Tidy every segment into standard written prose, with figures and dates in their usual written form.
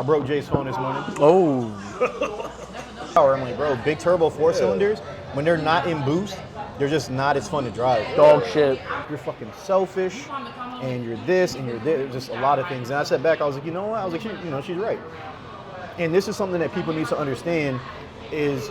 I broke Jay's phone this morning. Oh. I'm like, bro, big turbo 4-cylinders, when they're not in boost, they're just not as fun to drive. Dog shit. You're fucking selfish, and you're this, and you're this. Just a lot of things. And I sat back, I was like, you know what? I was like, she's right. And this is something that people need to understand is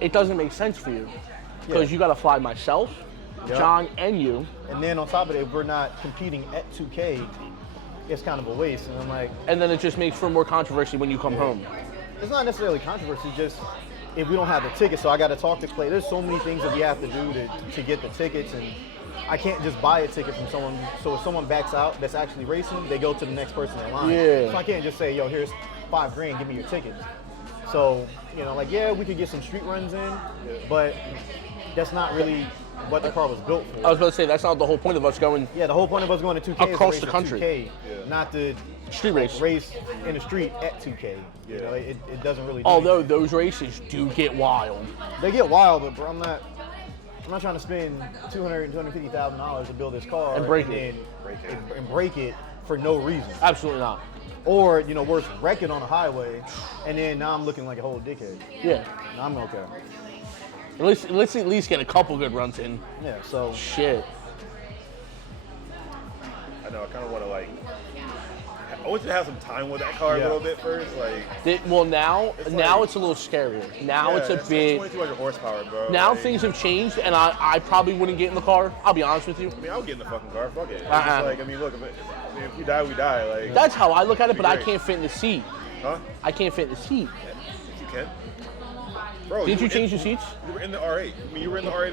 it doesn't make sense for you because you got to fly myself, John, and you. And then on top of it, if we're not competing at 2K, it's kind of a waste. And I'm like, and then it just makes for more controversy when you come home. It's not necessarily controversy, just if we don't have the tickets. So I got to talk to Clay. There's so many things that we have to do to get the tickets, and I can't just buy a ticket from someone. So if someone backs out that's actually racing, they go to the next person in line. Yeah. So I can't just say, yo, here's $5,000, give me your tickets. So, like, yeah, we could get some street runs in, but that's not really what the car was built for. I was about to say, that's not the whole point of us going. Yeah, the whole point of us going to 2K across is to the race country. 2K, not to street race in the street at 2K. It doesn't really do Although anything. those races do get wild. They get wild, but bro, I'm not trying to spend $200,000 and $250,000 to build this car and break it for no reason. Absolutely not. Or, worse, wreck it on a highway, and then now I'm looking like a whole dickhead. Yeah. I'm okay. Let's at least get a couple good runs in. Yeah, so. Shit. I know, I kind of want to, I want you to have some time with that car a little bit first. Now it's a little scarier. Now it's a bit. 2,200 horsepower, bro. Now things have changed, and I probably wouldn't get in the car. I'll be honest with you. I would get in the fucking car. Fuck it. Look, if we die, we die. That's how I look at it, but I can't fit in the seat. Huh? I can't fit in the seat. You can. Bro, Did you change the seats? You were in the R8. You were in the R8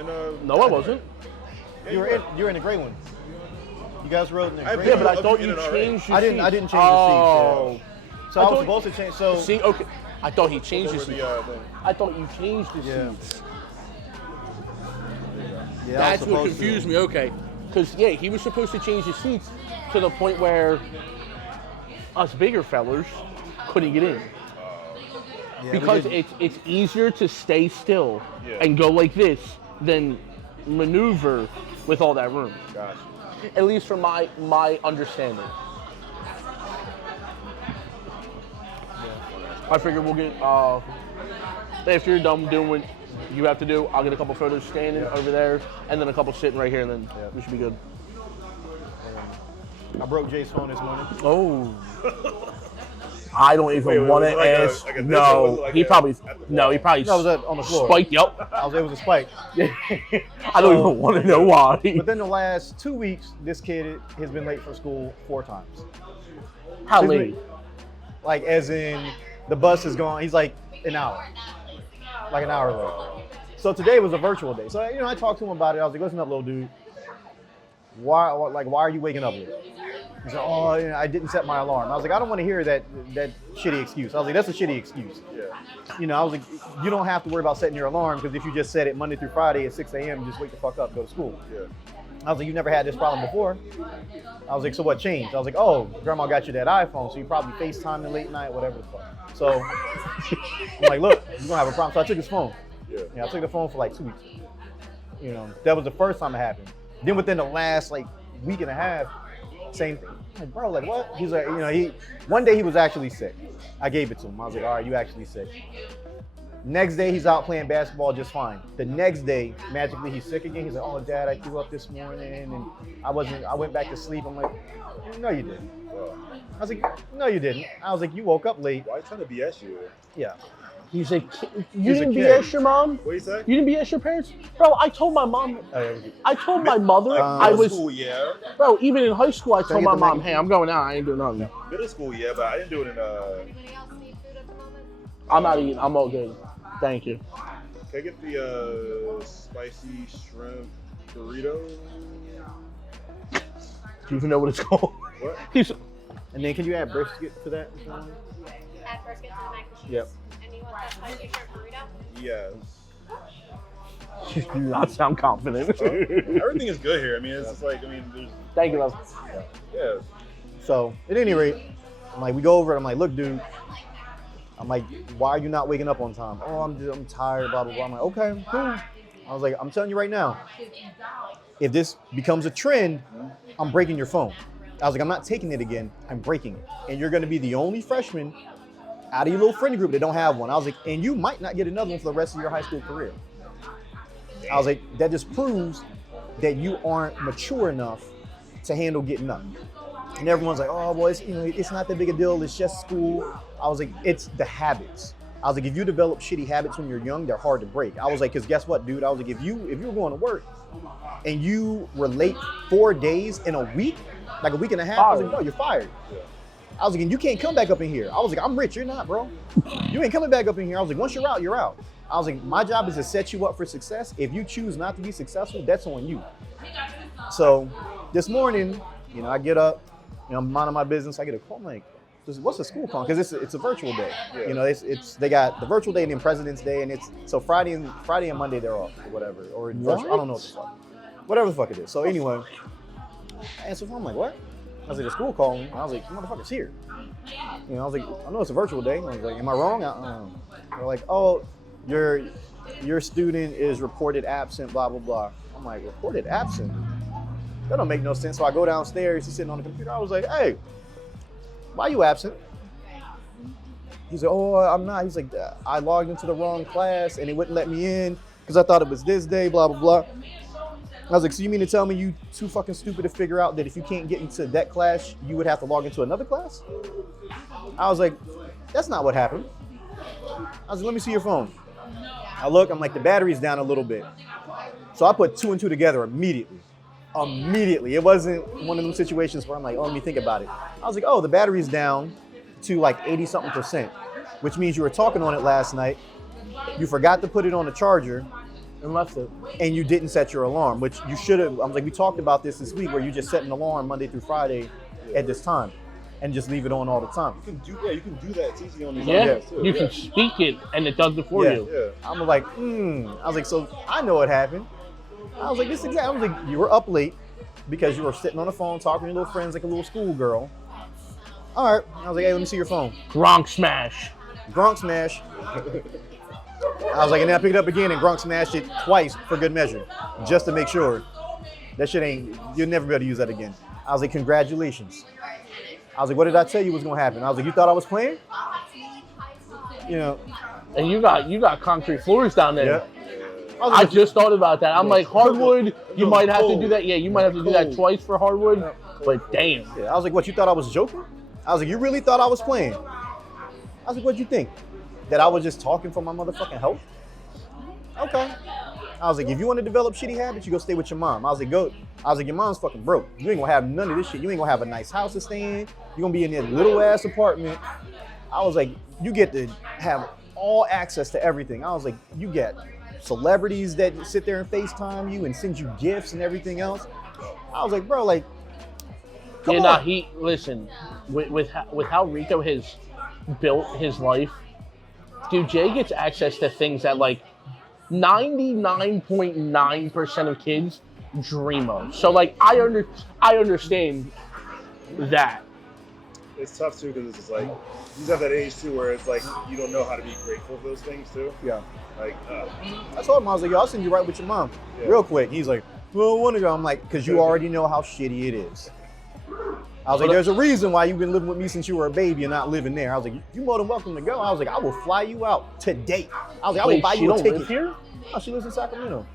in No, I wasn't. Yeah, you were in the gray one. You guys rode in the gray Yeah, one. but I thought you changed your seats. I didn't change the seats. So I was supposed to change. So see, okay. I thought he changed the seats. I thought you changed the seats. Yeah, that's what confused me. Okay, because he was supposed to change the seats to the point where us bigger fellers couldn't get in. Because it's easier to stay still and go like this than maneuver with all that room. Gotcha. At least from my understanding. I figure we'll get, if you're done doing what you have to do, I'll get a couple photos standing over there, and then a couple sitting right here, and then we should be good. I broke Jay's phone this morning. Oh. I don't even want to ask. He probably No, it was on the floor. Spiked. Yep. It was a spike. I don't even want to know why. Within the last 2 weeks, this kid has been late for school 4 times. How late? Like, as in, the bus is gone. He's like an hour. Like an hour late. So today was a virtual day. So, I talked to him about it. I was like, listen up, little dude. Why are you waking up late? He said, I didn't set my alarm. I was like, I don't want to hear that shitty excuse. I was like, that's a shitty excuse. Yeah. I was like, you don't have to worry about setting your alarm, because if you just set it Monday through Friday at 6 a.m., just wake the fuck up, go to school. Yeah. I was like, you've never had this problem before. I was like, so what changed? I was like, oh, grandma got you that iPhone, so you probably FaceTiming late night, whatever the fuck. So I'm like, look, you're gonna have a problem. So I took his phone. Yeah, I took the phone for like 2 weeks. That was the first time it happened. Then within the last week and a half, same thing. I'm like, bro, like what? He's like, one day he was actually sick. I gave it to him. I was like, all right, you actually sick. Next day, he's out playing basketball just fine. The next day, magically, he's sick again. He's like, oh, Dad, I threw up this morning, and I went back to sleep. I'm like, no, you didn't. I was like, no, you didn't. I was like, you woke up late. Why are you trying to BS you? Yeah. He's like, you didn't BS your mom? What you say? You didn't BS your parents? Bro, I told my mom. I told my mother I was. School, yeah. Bro, even in high school, I told my mom, hey, I'm going out. I ain't doing nothing. Middle school, yeah, but I didn't do it in. I'm not eating. I'm all good. Thank you. Can I get the spicy shrimp burrito? Do you even know what it's called? What? And then can you add brisket to that? Add brisket to the mac and cheese? Yep. And you want that spicy shrimp burrito? Yes. You do not sound confident. Everything is good here. I mean, it's just like, there's. Thank you, love. Yeah. So at any rate, I'm like, we go over it. I'm like, look, dude. I'm like, why are you not waking up on time? Oh, I'm tired, blah, blah, blah. I'm like, okay, cool. I was like, I'm telling you right now, if this becomes a trend, I'm breaking your phone. I was like, I'm not taking it again. I'm breaking it. And you're going to be the only freshman out of your little friend group that don't have one. I was like, and you might not get another one for the rest of your high school career. I was like, that just proves that you aren't mature enough to handle getting up. And everyone's like, oh, well, it's not that big a deal. It's just school. I was like, it's the habits. I was like, if you develop shitty habits when you're young, they're hard to break. I was like, because guess what, dude? I was like, if you were going to work and you were late 4 days in a week, like a week and a half, I was like, no, you're fired. I was like, and you can't come back up in here. I was like, I'm rich, you're not, bro. You ain't coming back up in here. I was like, once you're out, you're out. I was like, my job is to set you up for success. If you choose not to be successful, that's on you. So this morning, I get up, I'm minding my business. I get a call, I'm like, what's the school calling? Because it's a virtual day. Yeah. They got the virtual day and then President's Day, and so Friday and Monday they're off or whatever, or virtual, I don't know what the fuck, whatever the fuck it is. So anyway, I answered the phone. I'm like, what? I was like, the school called me. I was like, motherfucker's here. I was like, I know it's a virtual day. I was like, am I wrong? They're like, oh, your student is reported absent, blah blah blah. I'm like, reported absent? That don't make no sense. So I go downstairs. He's sitting on the computer. I was like, hey, why are you absent? He's like, oh, I'm not. He's like, I logged into the wrong class and it wouldn't let me in because I thought it was this day, blah, blah, blah. I was like, so you mean to tell me you too fucking stupid to figure out that if you can't get into that class, you would have to log into another class? I was like, that's not what happened. I was like, let me see your phone. I look, I'm like, the battery's down a little bit. So I put 2 and 2 together immediately. It wasn't one of those situations where I'm like, oh, let me think about it. I was like, oh, the battery's down to like 80-something%, which means you were talking on it last night. You forgot to put it on the charger and left it. And you didn't set your alarm, which you should have. I was like, we talked about this week where you just set an alarm Monday through Friday at this time and just leave it on all the time. You can do that. It's easy on these iPads too. You can speak it and it does it for you. Yeah. I'm like, I was like, so I know what happened. I was like, this exactly. I was like, you were up late because you were sitting on the phone talking to your little friends like a little schoolgirl. All right. I was like, hey, let me see your phone. Gronk smash. I was like, and then I picked it up again and Gronk smashed it twice for good measure, just to make sure. That shit you'll never be able to use that again. I was like, congratulations. I was like, what did I tell you was gonna happen? I was like, you thought I was playing? And you got concrete floors down there. Yeah. I just thought about that. I'm like, hardwood, you might have to do that. Yeah, you might have to do that twice for hardwood. But damn. Yeah, I was like, what, you thought I was joking? I was like, you really thought I was playing? I was like, what'd you think? That I was just talking for my motherfucking health? Okay. I was like, if you want to develop shitty habits, you go stay with your mom. I was like, go. I was like, your mom's fucking broke. You ain't gonna have none of this shit. You ain't gonna have a nice house to stay in. You're gonna be in that little ass apartment. I was like, you get to have all access to everything. I was like, you get celebrities that sit there and FaceTime you and send you gifts and everything else. I was like, bro, like, come on. Listen, with how Rico has built his life, dude, Jay gets access to things that like 99.9% of kids dream of. So like, I understand that. It's tough too because it's just like, you have that age too where it's like, you don't know how to be grateful for those things too. Yeah. Like, I told him, I was like, yo, I'll send you right with your mom real quick. He's like, well, I want to go. I'm like, because you already know how shitty it is. I was like, there's a reason why you've been living with me since you were a baby and not living there. I was like, you're more than welcome to go. I was like, I will fly you out today. I was like, I will buy you a ticket. Live here? No, she lives in Sacramento.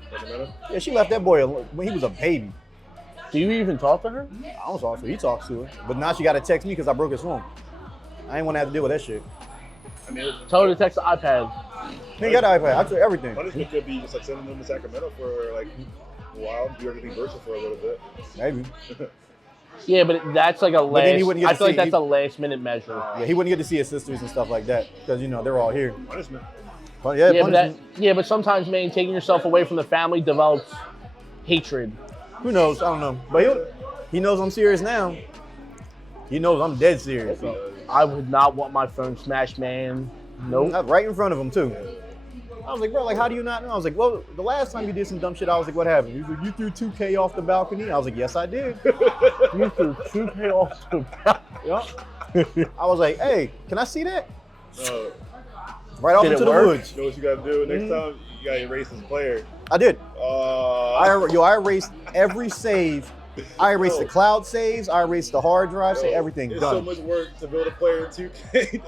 Yeah, she left that boy when he was a baby. Do you even talk to her? I don't talk to her. He talks to her. But now she got to text me because I broke his phone. I ain't want to have to deal with that shit. I mean, tell her to text the iPad. He got an iPad. I took everything. Punishment could be just like sending them to Sacramento for like a while, do everything virtual for a little bit. Maybe. Yeah, but that's like a last. I feel like that's a last minute measure. Yeah, he wouldn't get to see his sisters and stuff like that because they're all here. Punishment. But but sometimes, man, taking yourself away from the family develops hatred. Who knows? I don't know. But he knows I'm serious now. He knows I'm dead serious. So. I would not want my phone smashed, man. Nope. Right in front of him too. I was like, bro, like, how do you not know? I was like, well, the last time you did some dumb shit, I was like, what happened? He was like, you threw 2K off the balcony. I was like, yes, I did. You threw 2K off the balcony. Yep. I was like, hey, can I see that? Uh, Right off Did it into the work? woods. you know what you gotta do next time? You gotta erase this player. I did. I I erased every save. I erased the cloud saves. I erased the hard drive. Say everything It's done. so much work to build a player in 2K.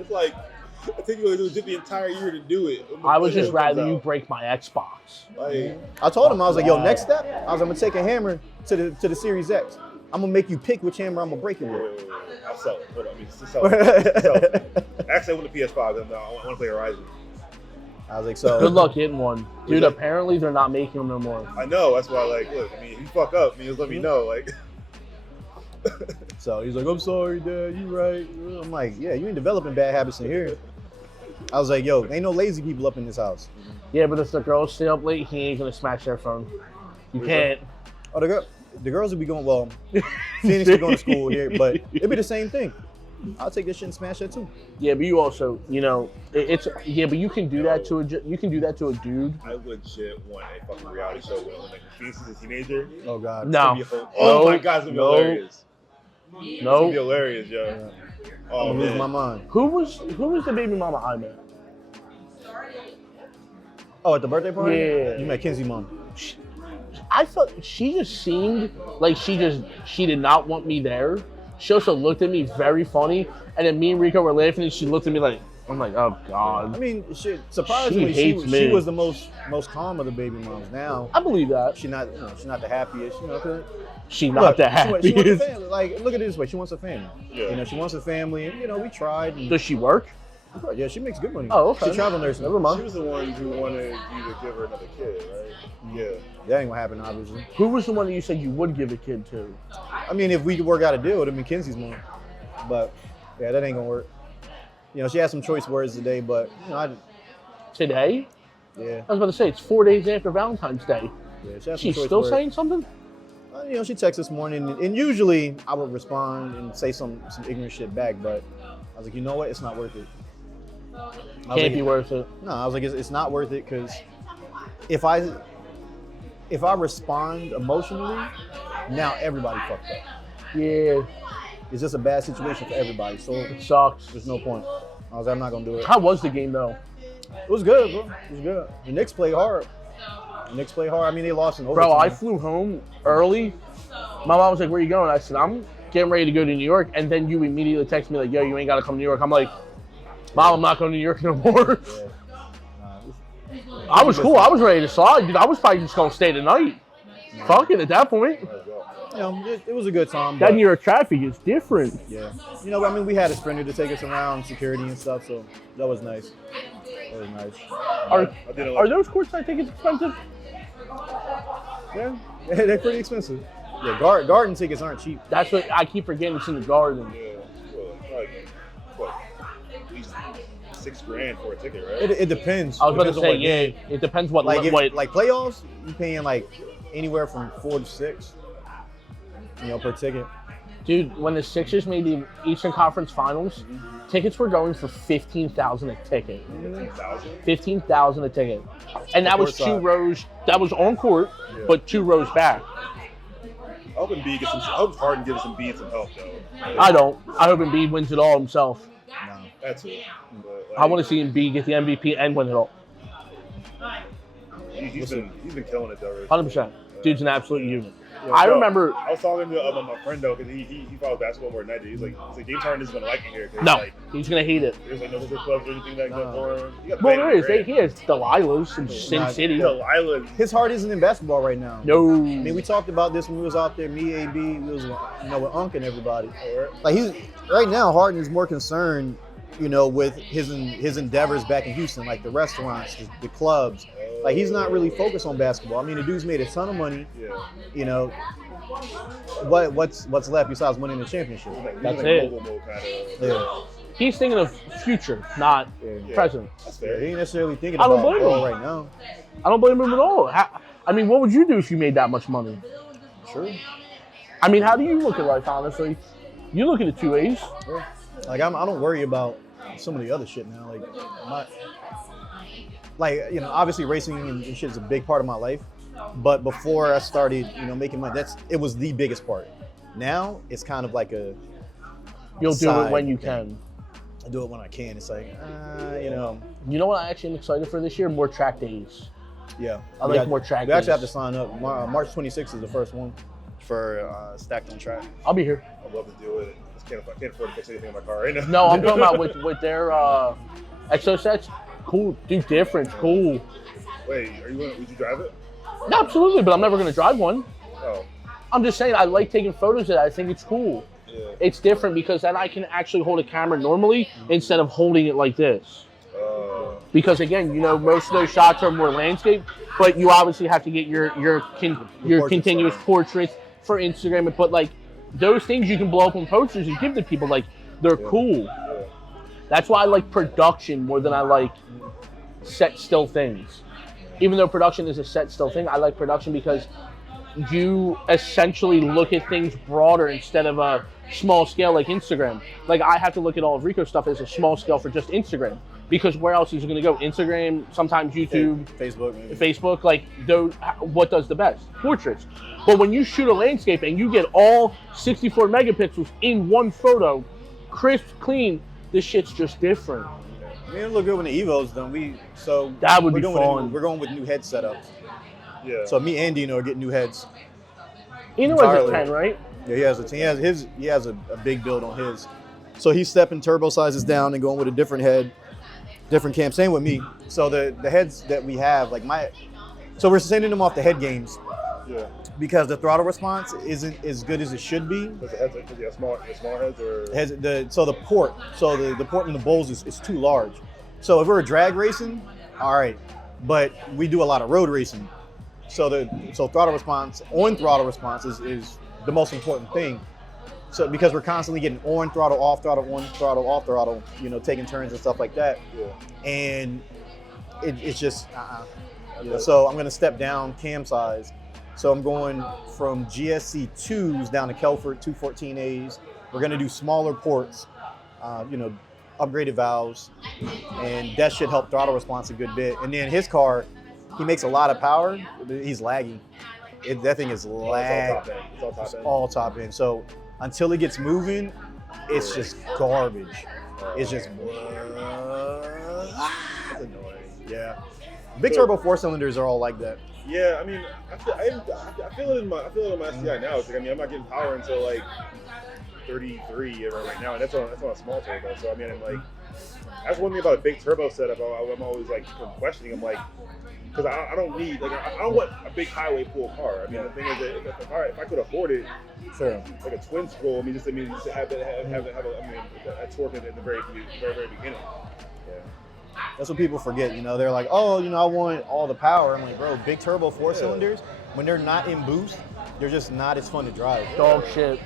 It's like I think it was just the entire year to do it. I would just rather you break my Xbox. Like, I told him, I was like, yo, next step, I was like, I'm gonna take a hammer to the Series X. I'm gonna make you pick which hammer I'm gonna break it with. I'll sell it. Hold on, sell it. Actually, I want the PS5. Then I want to play Horizon. I was like, so. Good luck getting one. Dude, apparently they're not making them no more. I know. That's why, like, look. I mean, if you fuck up, just let me know. Like, So he's like, I'm sorry, Dad. You right. I'm like, yeah, you ain't developing bad habits in here. I was like, yo, ain't no lazy people up in this house. Yeah, but if the girls stay up late, he ain't gonna smash their phone. You can't. Oh, the girls will be going, well, Phoenix will be going to school here, but it'd be the same thing. I'll take this shit and smash that too. Yeah, but you also, but you can do that to a dude. I legit want a fucking reality show when like Phoenix is a teenager. Oh God. No. Oh my God, it's gonna be hilarious. It's gonna be No. hilarious, yo. Yeah. Oh I'm gonna lose my man. mind. Who was the baby mama I met? Oh, at the birthday party? Yeah. You met Kinsey mom. I felt she just seemed like she did not want me there. She also looked at me very funny, and then me and Rico were laughing, and she looked at me like, I'm like, oh God. I mean, shit. Surprisingly, She hates me. she was the most calm of the baby moms. Now I believe that. she's not the happiest. 'Cause She's look, not that She wants a happy. family. Like, look at it this way. She wants a family. Yeah. She wants a family, and we tried. And, Does she work? yeah, she makes good money. Oh, okay. She travel nursing. Never She mind. was the one who wanted you to give her another kid, right? Yeah. That ain't what happened, obviously. Who was the one that you said you would give a kid to? I mean, if we could work out a deal, it would have been Kinsey's mom. But yeah, that ain't gonna work. She had some choice words today, but Today? yeah, I was about to say, it's 4 days after Valentine's Day. yeah, she had some She's choice still words. saying something? She texted this morning, and usually I would respond and say some ignorant shit back, but I was like, you know what? It's not worth it. Can't be worth it. No, I was like, it's not worth it because if I respond emotionally, now everybody fucked up. Yeah, It's just a bad situation for everybody, so it sucks. there's no point. I was like, I'm not gonna do it. How was the game though? It was good, bro. It was good. The Knicks played hard. I mean, they lost in overtime. Bro, I flew home early. My mom was like, where you going? I said, I'm getting ready to go to New York. And then you immediately text me like, yo, you ain't got to come to New York. I'm like, Mom, I'm not going to New York no more. Yeah. I was cool. I was ready to slide, dude. I was probably just going to stay the night. Fuck it at that point. It was a good time. That But, New York traffic is different. yeah. I mean, we had a sprinter to take us around, security and stuff, so that was nice. That was nice. Are those courtside tickets expensive? Yeah, they're pretty expensive. Yeah, garden tickets aren't cheap. That's what I keep forgetting. It's in the garden. Yeah. Well, like, what? At least $6,000 for a ticket, right? It depends. I was about to Depends on say, what yeah, game. it depends what, Like what playoffs, you paying like anywhere from 4 to 6, per ticket. Dude, when the Sixers made the Eastern Conference Finals, tickets were going for $15,000 a ticket. 1,000. $15,000 a ticket, and that was 2 Courtside. rows. That was on court, but 2 rows back. I hope Embiid gets some. I hope Harden gives Embiid some help though. I don't. I hope Embiid wins it all himself. No. That's it. But, like, I want to see Embiid get the MVP and win it all. He's been killing it though. 100%. Dude's an absolute unit. Yo, I yo, remember. I was talking to my friend though, because he follows basketball more than I do. He's like James Harden isn't gonna like it here. 'Cause, No, like, he's gonna hate it. there's like no strip clubs or anything like that No. for him. You got Well, there is. Brandon He has Delilah's in Sin Nah, City. Delilah. His heart isn't in basketball right now. No. I mean, we talked about this when we was out there, me, AB, we was, with Unc and everybody. Like he's right now, Harden is more concerned, with his endeavors back in Houston, like the restaurants, the clubs. Like he's not really focused on basketball. I mean, the dude's made a ton of money. Yeah. What's left besides winning the championship? That's He's it. mobile mode kind of. Yeah. He's thinking of future, not Yeah. present. That's Yeah, fair. he ain't necessarily thinking I don't about blame ball him. right now. I don't blame him at all. I mean, what would you do if you made that much money? Sure. I mean, how do you look at life, honestly? You look at it 2 ways. Yeah. Like I don't worry about some of the other shit now. Like like, you know, obviously racing and shit is a big part of my life. But before I started, you know, making money, it was the biggest part. Now it's kind of like a You'll do it side when you thing. can. I do it when I can. It's like, you know. You know what I actually am excited for this year? More track days. Yeah. I like more track We actually have days. to sign up. March 26th is the first one for Stacked on Track. I'll be here. I'd love to do it. I can't afford to fix anything in my car right now. No, I'm talking about with their exo sets. Cool, do different, cool. Wait, would you drive it? No, absolutely, but I'm never gonna drive one. Oh. I'm just saying I like taking photos of it. I think it's cool. Yeah. It's different because then I can actually hold a camera normally instead of holding it like this. Because again, you know, most of those shots are more landscape, but you obviously have to get your continuous portraits for Instagram. But like those things you can blow up on posters and give to people. Like they're cool. Yeah. That's why I like production more than I like set still things. Even though production is a set still thing, I like production because you essentially look at things broader instead of a small scale like Instagram. Like I have to look at all of Rico's stuff as a small scale for just Instagram because where else is it going to go? Instagram, sometimes YouTube, Facebook, maybe. Facebook. Like those, what does the best? Portraits. But when you shoot a landscape and you get all 64 megapixels in one photo, crisp, clean, this shit's just different. I mean, it'll look good when the Evo's done. That would be fun. We're going with new head setups. Yeah. So me and Dino are getting new heads. Eno has a 10, right? Yeah, he has a 10. He has a big build on his. So he's stepping turbo sizes down and going with a different head, different cam. Same with me. So the heads that we have, like so we're sending them off the head games. Yeah. Because the throttle response isn't as good as it should be. Does the heads, small heads or? So the port in the bowls is too large. So if we're drag racing, all right, but we do a lot of road racing. So throttle response, on throttle response is the most important thing. So because we're constantly getting on throttle, off throttle, on throttle, off throttle, you know, taking turns and stuff like that. Yeah. And it's just, you know, so I'm gonna step down cam size. So I'm going from GSC 2s down to Kelford 214As. We're gonna do smaller ports, you know, upgraded valves, and that should help throttle response a good bit. And then his car, he makes a lot of power, he's laggy. That thing is lag. It's all top end. So until it gets moving, it's just garbage. It's just it's annoying. Yeah. Big turbo 4-cylinders are all like that. Yeah, I mean, I feel it in my STI now. It's like, I mean, I'm not getting power until like 33 right now, and that's on a small turbo. So I mean, I'm like, that's one thing about a big turbo setup. I'm always like questioning. I'm like, because I don't need, like, I don't want a big highway pool car. I mean, the thing is that if I could afford it, Sure. like a twin scroll, just to have a torque at the very beginning. Yeah. That's what people forget, you know. They're like, oh, you know, I want all the power. I'm like, bro, big turbo 4-cylinders, when they're not in boost, they're just not as fun to drive. Dog shit.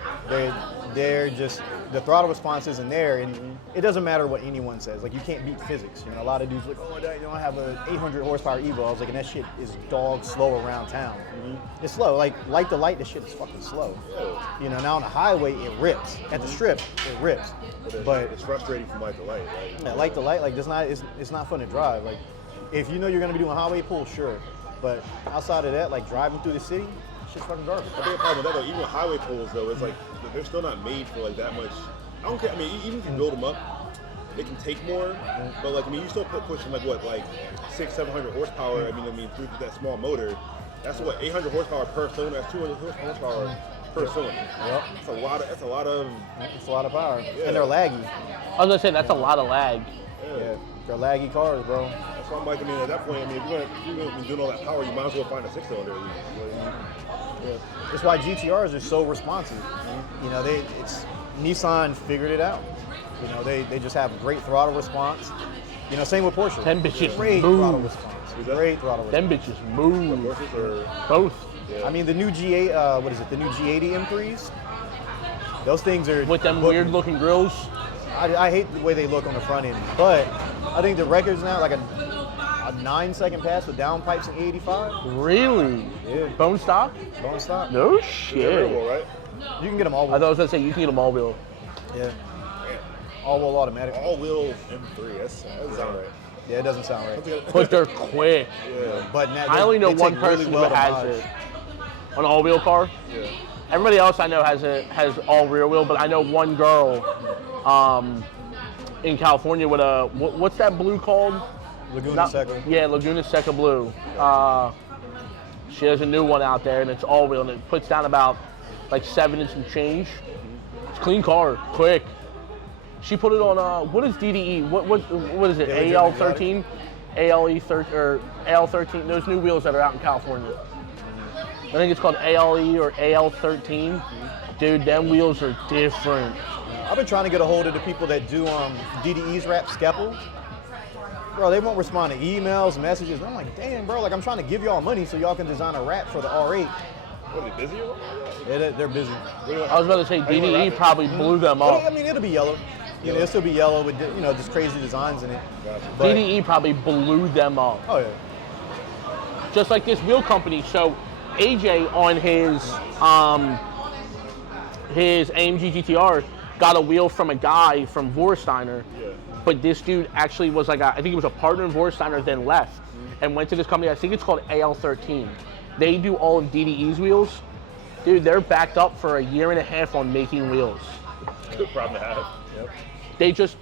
They're just, the throttle response isn't there, and it doesn't matter what anyone says. Like, you can't beat physics. You know, a lot of dudes are like, oh, you know, I have an 800 horsepower Evo. I was like, and that shit is dog slow around town. It's slow. Like, light to light, this shit is fucking slow. You know, now on the highway, it rips. At the strip, it rips. But it's frustrating from light to light, right? Yeah, light to light, like, it's not fun to drive. Like, if you know you're gonna be doing highway pull, sure. But outside of that, like driving through the city, shit's fucking garbage. I think the problem with that, though, even highway pulls, though, it's like they're still not made for like that much. I don't care. I mean, even if you build them up, it can take more. But like, I mean, you still pushing like what, like 600-700 horsepower. I mean, through that small motor, that's what 800 horsepower per cylinder. That's 200 horsepower per cylinder. Yep. That's a lot of. It's a lot of power, Yeah. and they're laggy. I was gonna say that's a lot of lag. Yeah, they're laggy cars, bro. That's why I'm like, I mean, at that point, I mean, if you're gonna be doing all that power, you might as well find a 6-cylinder at least. You know what I mean? Yeah. That's why GTRs are so responsive. You know, Nissan figured it out. You know, they just have great throttle response. You know, same with Porsche. Them bitches Great move. throttle response. Great throttle response. Them bitches move. Porsches or Both. yeah. I mean, the new G8, what is it? The new G80 M3s. Those things are With them booking. weird looking grills. I hate the way they look on the front end, but I think the record's now like a 9-second pass with downpipes in 85. Really? Yeah. Bone stock? Don't stop. No They're shit. variable, right? You can get them all. I thought I was gonna say you can get them all wheel. Yeah. All wheel automatic. All-wheel M3. That's all right. Yeah, it doesn't sound right. But they're quick. Yeah. But now I only know they one take really person well who to has mods. it. An all-wheel car. Yeah. Everybody else I know has all rear wheel, but I know one girl in California with a what's that blue called? Laguna Seca. Yeah, Laguna Seca Blue. She has a new one out there, and it's all wheel, and it puts down about like 7 and some change. It's a clean car, quick. She put it on what is DDE? What is it? Yeah, AL13, ALE13 or AL13? Those new wheels that are out in California. I think it's called ALE or AL13. Dude, them wheels are different. I've been trying to get a hold of the people that do DDE's wrap Skeppel. Bro, they won't respond to emails, messages. I'm like, damn, bro, like I'm trying to give y'all money so y'all can design a wrap for the R8. What, are they busy or what? Yeah, they're busy. I was about to say DDE probably blew them But, up. I mean, it'll be yellow. You know, it'll still be yellow with, you know, just crazy designs in it. Gotcha. But, DDE probably blew them up. oh, yeah. Just like this wheel company. So AJ on his AMG GTR got a wheel from a guy from Vorsteiner. Yeah. But this dude actually was like, I think he was a partner in Vorsteiner, then left and went to this company. I think it's called AL13. They do all of DDE's wheels. Dude, they're backed up for 1.5 years on making wheels. Good problem to have. Yep.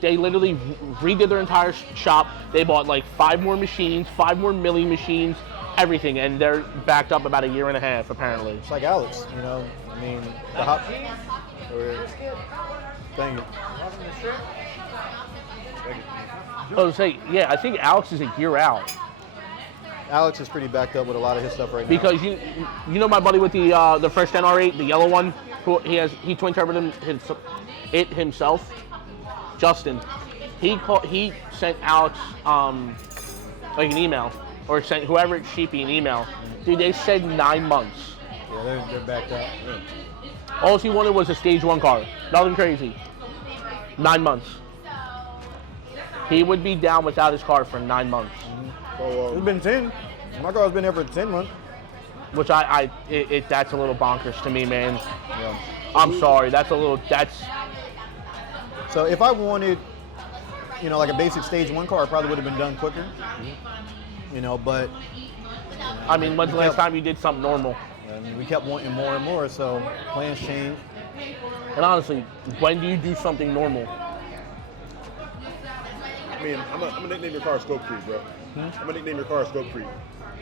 They literally redid their entire shop. They bought like 5 more machines, 5 more milling machines, everything, and they're backed up about 1.5 years apparently. It's like Alex, you know. I mean, the hop. Dang it. I was say, yeah, I think Alex is a year out Alex is pretty backed up with a lot of his stuff right now. because you know my buddy with the fresh 10 R8, the yellow one, who he twin turboed it himself, Justin. He sent Alex like an email or sent whoever at Sheepy an email. Dude, they said 9 months. Yeah, they're backed up. All he wanted was a stage 1 car. Nothing crazy. 9 months. He would be down without his car for 9 months. So, It's been 10. My car's been there for 10 months. Which that's a little bonkers to me, man. Yeah. I'm sorry. That's So if I wanted, you know, like a basic stage 1 car, it probably would have been done quicker. You know, but I mean, when's the last time you did something normal? I mean, we kept wanting more and more, so plans changed. And honestly, when do you do something normal? I mean, I'm gonna nickname your car Scope Creep, bro. I'm gonna nickname your car Scope Creep.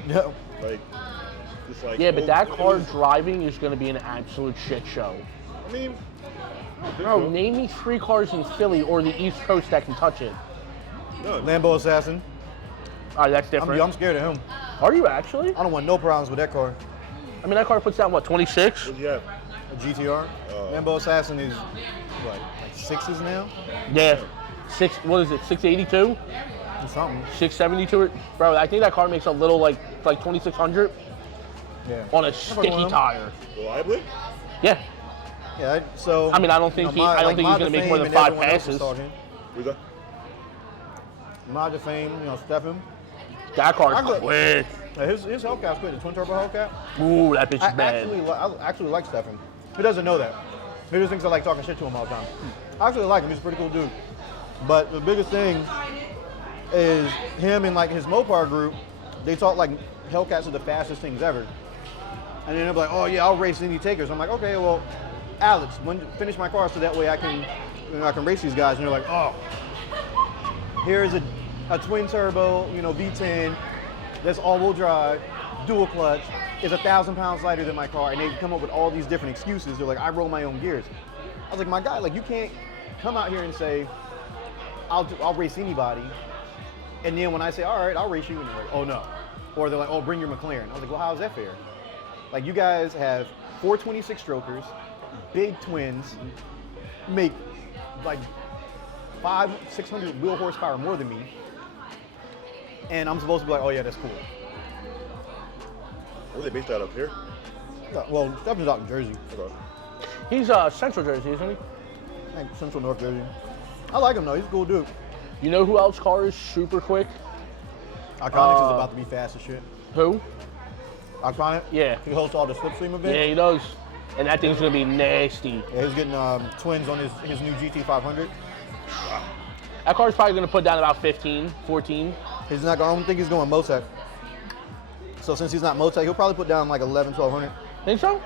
Yeah. Like, just like. Yeah, but that it car was- driving is going to be an absolute shit show. I mean, Bro, name me 3 cars in Philly or the East Coast that can touch it. no. Lambo Assassin. All right, that's different. I'm scared of him. Are you actually? I don't want no problems with that car. I mean, that car puts down, what, 26? What do you have? A GTR. Lambo Assassin is what, like 6s now? Yeah. What is it, 682? Or something. 672? Bro, I think that car makes a little, like 2,600 Yeah. on a Fucking sticky with him. tire. Reliably? Yeah. Yeah. So. I mean, I don't think he's going to make more than 5 passes. Who's that? Mod of Fame, you know, Stefan. That car's Actually- quick. Yeah, his Hellcat's good. The twin turbo Hellcat. Ooh, that bitch is I bad. actually like Stefan. He doesn't know that. He just thinks I like talking shit to him all the time. I actually like him. He's a pretty cool dude. But the biggest thing is him and like his Mopar group. They talk like Hellcats are the fastest things ever. And then they're like, oh yeah, I'll race any takers. I'm like, okay, well, Alex, finish my car so that way I can race these guys. And they're like, oh, here's a twin turbo, you know, V10. That's all-wheel drive, dual clutch, is 1,000 pounds lighter than my car, and they come up with all these different excuses. They're like, I roll my own gears. I was like, my guy, like you can't come out here and say, I'll race anybody, and then when I say, all right, I'll race you, and they're like, oh no. Or they're like, oh, bring your McLaren. I was like, well, how is that fair? Like you guys have 426 strokers, big twins, make like 500-600 wheel horsepower more than me. And I'm supposed to be like, oh yeah, that's cool. Where are they based out of here? Well, Stefan's out in Jersey, Okay. He's Central Jersey, isn't he? like Central North Jersey. I like him though, he's a cool dude. You know who else car is super quick? Iconics is about to be fast as shit. Who? Iconic? Yeah. He hosts all the Slipstream events. Yeah, he does. And that thing's gonna be nasty. Yeah, he's getting twins on his new GT500. That car's probably gonna put down about 15, 14. He's not going. I don't think he's going Motec. So since he's not Motec, he'll probably put down like 11, 1200. Think so?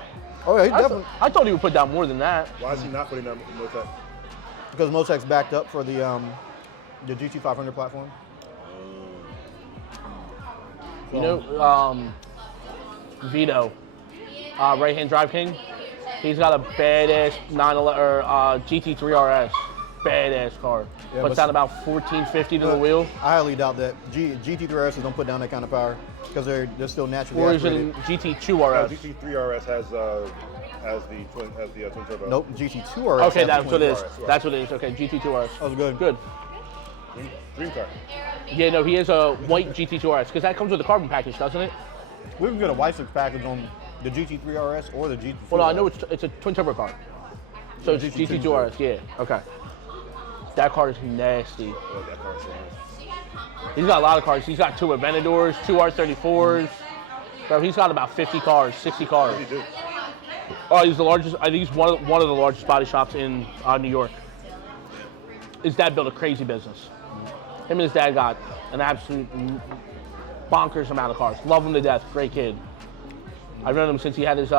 Oh yeah, he definitely. I thought he would put down more than that. Why is he not putting down Motec? Because Motec's backed up for the GT500 platform. You know, Vito, right-hand drive king. He's got a badass 911 or GT3 RS, badass car. Yeah, Puts down about 1450 to the wheel. I highly doubt that GT3 RSs don't put down that kind of power because they're still naturally Or is it aspirated. GT2 RS? GT3 RS has the twin turbo. Nope, GT2 RS. Okay, has that's the what it is. RS, right. That's what it is. Okay, GT2 RS. That was good. Good. Dream car. Yeah, no, he has a white GT2 RS because that comes with the carbon package, doesn't it? We can get a Y6 package on the GT3 RS or the GT2. Well, no, I know it's a twin turbo car. So it's GT2 GT2 RS, yeah. Okay. That car is nasty. Oh, that car is so nice. He's got a lot of cars. He's got 2 Aventadors, 2 R34s. Bro, he's got about 50 cars, 60 cars. What do you do? Oh, he's the largest. I think he's one of the largest body shops in New York. His dad built a crazy business. Him and his dad got an absolute bonkers amount of cars. Love him to death. Great kid. I've known him since he had his.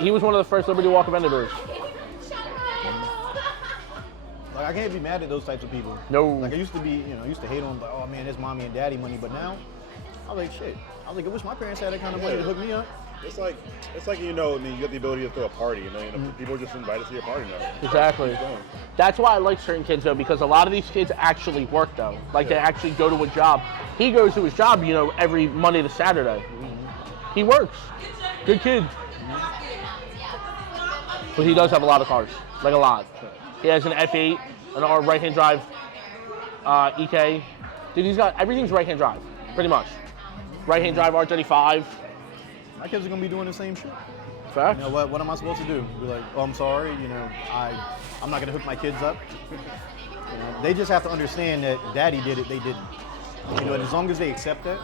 He was one of the first Liberty Walk Aventadors. Like, I can't be mad at those types of people. No. Like I used to be, I used to hate on like, oh man, it's mommy and daddy money. But now, I was like, shit. I was like, I wish my parents had that kind of money to hook me up. It's like I mean, you got the ability to throw a party. People are just invited to your party now. Exactly. Keep going. That's why I like certain kids though, because a lot of these kids actually work though. Like they actually go to a job. He goes to his job, every Monday to Saturday. He works. Good kid. But he does have a lot of cars, like a lot. He has an F8, an R right-hand drive EK. Dude, he's got everything's right-hand drive, pretty much. Right-hand drive R35. My kids are gonna be doing the same shit. Fact. What am I supposed to do? Be like, oh, I'm sorry. I'm not gonna hook my kids up. They just have to understand that daddy did it, they didn't. And as long as they accept that,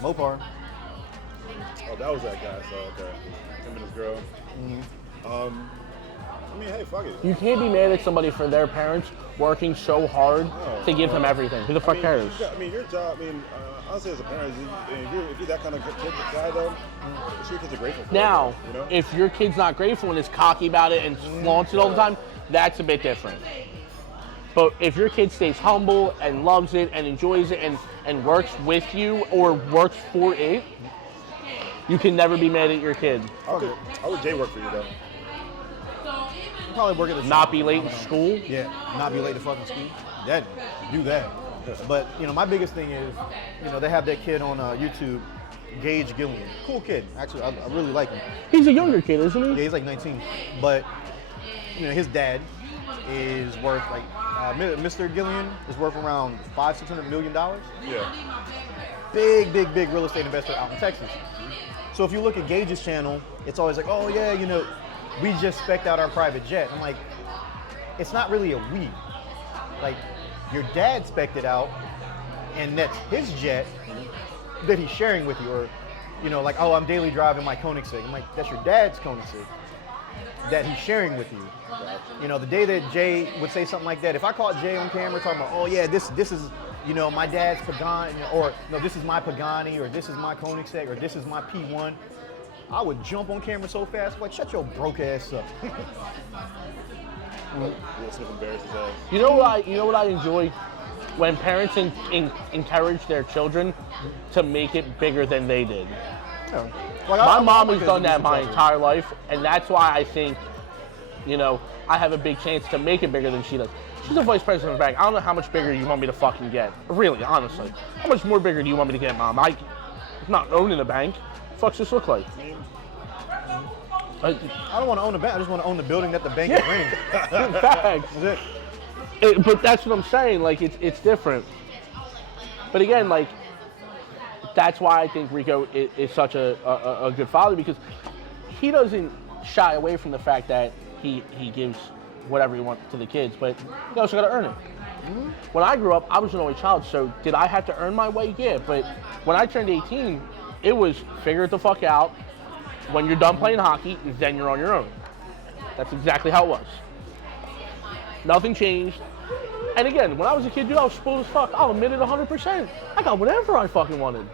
Mopar. Oh, that was that guy. So okay, him and his girl. I mean, hey, fuck it. You can't be mad at somebody for their parents working so hard to give them everything. Who the fuck cares? Your job. Honestly, as a parent, if you're that kind of kid guy, though, I'm sure your kids are grateful for Now, it, if your kid's not grateful and is cocky about it and flaunts it all the time, that's a bit different. But if your kid stays humble and loves it and enjoys it and works with you or works for it, you can never be mad at your kid. How would Jay work for you, though? Probably work at the Not be late in school. Yeah, not be late to fucking school. That do that. But my biggest thing is, they have that kid on YouTube, 𝗦𝗢𝗖𝗜𝗔𝗟. Cool kid, actually. I really like him. He's a younger kid, isn't he? Yeah, he's like 19. But his dad is worth like Mr. Gillian is worth around $500-600 million. Yeah. Big real estate investor out in Texas. So if you look at Gage's channel, it's always like, oh yeah, we just spec'd out our private jet. I'm like, it's not really a we. Like, your dad spec'd it out, and that's his jet that he's sharing with you. Or, like, oh, I'm daily driving my Koenigsegg. I'm like, that's your dad's Koenigsegg that he's sharing with you. The day that Jay would say something like that, if I caught Jay on camera talking about, oh yeah, this is, my dad's Pagani, or no, this is my Pagani, or this is my Koenigsegg, or this is my P1, I would jump on camera so fast, like, shut your broke ass up. Will Smith embarrass his ass. You know what I enjoy? When parents encourage their children to make it bigger than they did. Yeah. Like, My I mom want has my done kids to that be my successful. entire life, and that's why I think, I have a big chance to make it bigger than she does. She's the vice president of the bank. I don't know how much bigger you want me to fucking get. Really, honestly. How much more bigger do you want me to get, Mom? I'm not owning a bank. What's this look like? I don't want to own the bank. I just want to own the building that the bank is renting. Facts. That's it. But that's what I'm saying. Like, it's different. But again, like, that's why I think Rico is such a good father, because he doesn't shy away from the fact that he gives whatever he wants to the kids, but you also got to earn it. Mm-hmm. When I grew up, I was an only child, so did I have to earn my way? Yeah, but when I turned 18, it was figure it the fuck out. When you're done playing hockey, then you're on your own. That's exactly how it was. Nothing changed. And again, when I was a kid, dude, I was spoiled as fuck. I'll admit it 100%. I got whatever I fucking wanted.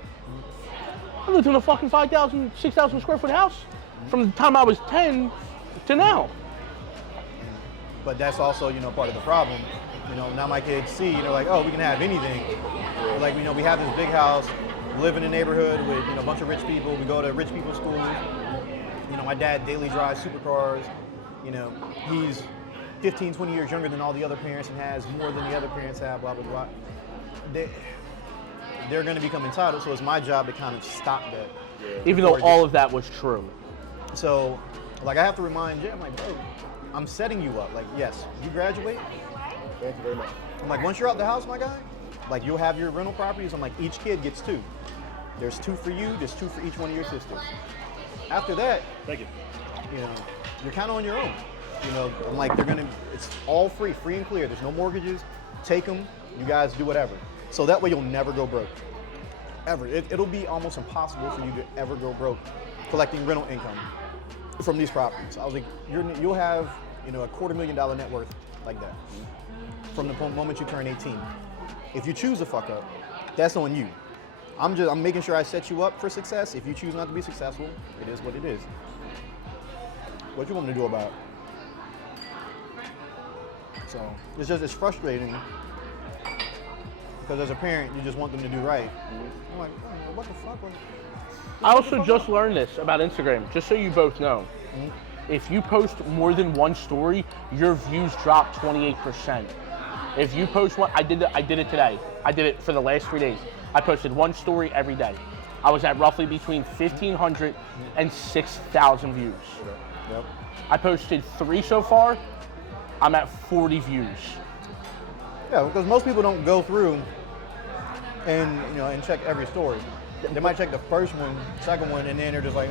I lived in a fucking 5,000, 6,000 square foot house from the time I was 10 to now. But that's also, you know, part of the problem. You know, now my kids see, you know, like, oh, we can have anything. Like, you know, we have this big house, live in a neighborhood with, you know, a bunch of rich people. We go to rich people's schools. You know, my dad daily drives supercars. You know, he's 15, 20 years younger than all the other parents and has more than the other parents have, blah, blah, blah. They're going to become entitled, so it's my job to kind of stop that. Even though all of that was true. So, like, I have to remind Jay, I'm like, bro, I'm setting you up. Like, yes, you graduate. Thank you very much. I'm like, once you're out the house, my guy, like, you'll have your rental properties. I'm like, each kid gets 2. There's 2 for you, there's 2 for each one of your sisters. After that, Thank you. you know, you're kind of on your own. You know, I'm like, it's all free and clear. There's no mortgages. Take them. You guys do whatever. So that way you'll never go broke. Ever. It'll be almost impossible for you to ever go broke collecting rental income from these properties. I was like, you'll have, you know, a $250,000 net worth like that from the moment you turn 18. If you choose to fuck up, that's on you. I'm making sure I set you up for success. If you choose not to be successful, it is what it is. What you want me to do about it? So it's frustrating because as a parent, you just want them to do right. I'm like, oh, what the fuck? I also just learned this about Instagram, just so you both know. If you post more than one story, your views drop 28%. If you post one, I did it today. I did it for the last 3 days. I posted one story every day. I was at roughly between 1,500 and 6,000 views. Yep. I posted 3 so far. I'm at 40 views. Yeah, because most people don't go through and, you know, and check every story. They might check the first one, second one, and then they're just like,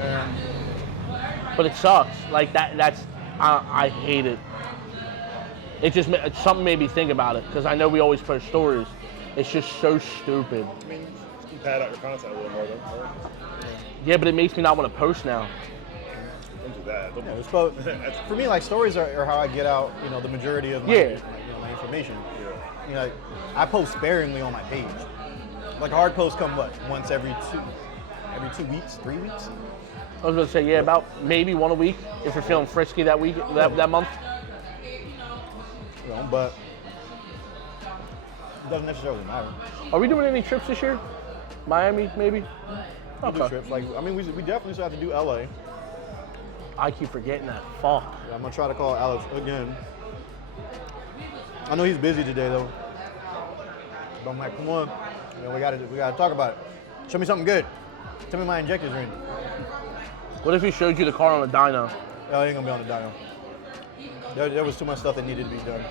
But it sucks. Like I hate it. Something made me think about it because I know we always post stories. It's just so stupid. I mean, you pad out your content a little more, though. Yeah, but it makes me not want to post now. Don't do that. Don't yeah, for me, like, stories are how I get out, you know, the majority of my, you know, my information. Yeah. You know, I post sparingly on my page. Like, hard posts come once every 2 weeks, 3 weeks. I was gonna say, yeah, about maybe one a week if you're feeling frisky that week, that month. You know, but it doesn't necessarily matter. Are we doing any trips this year? Miami, maybe? We do trips. Like, I mean, we definitely still have to do LA. I keep forgetting that. Fuck. Yeah, I'm gonna try to call Alex again. I know he's busy today though. But I'm like, come on, you know, we gotta talk about it. Show me something good. Tell me my injectors are in. What if he showed you the car on the dyno? Oh, it ain't gonna be on the dyno. There was too much stuff that needed to be done.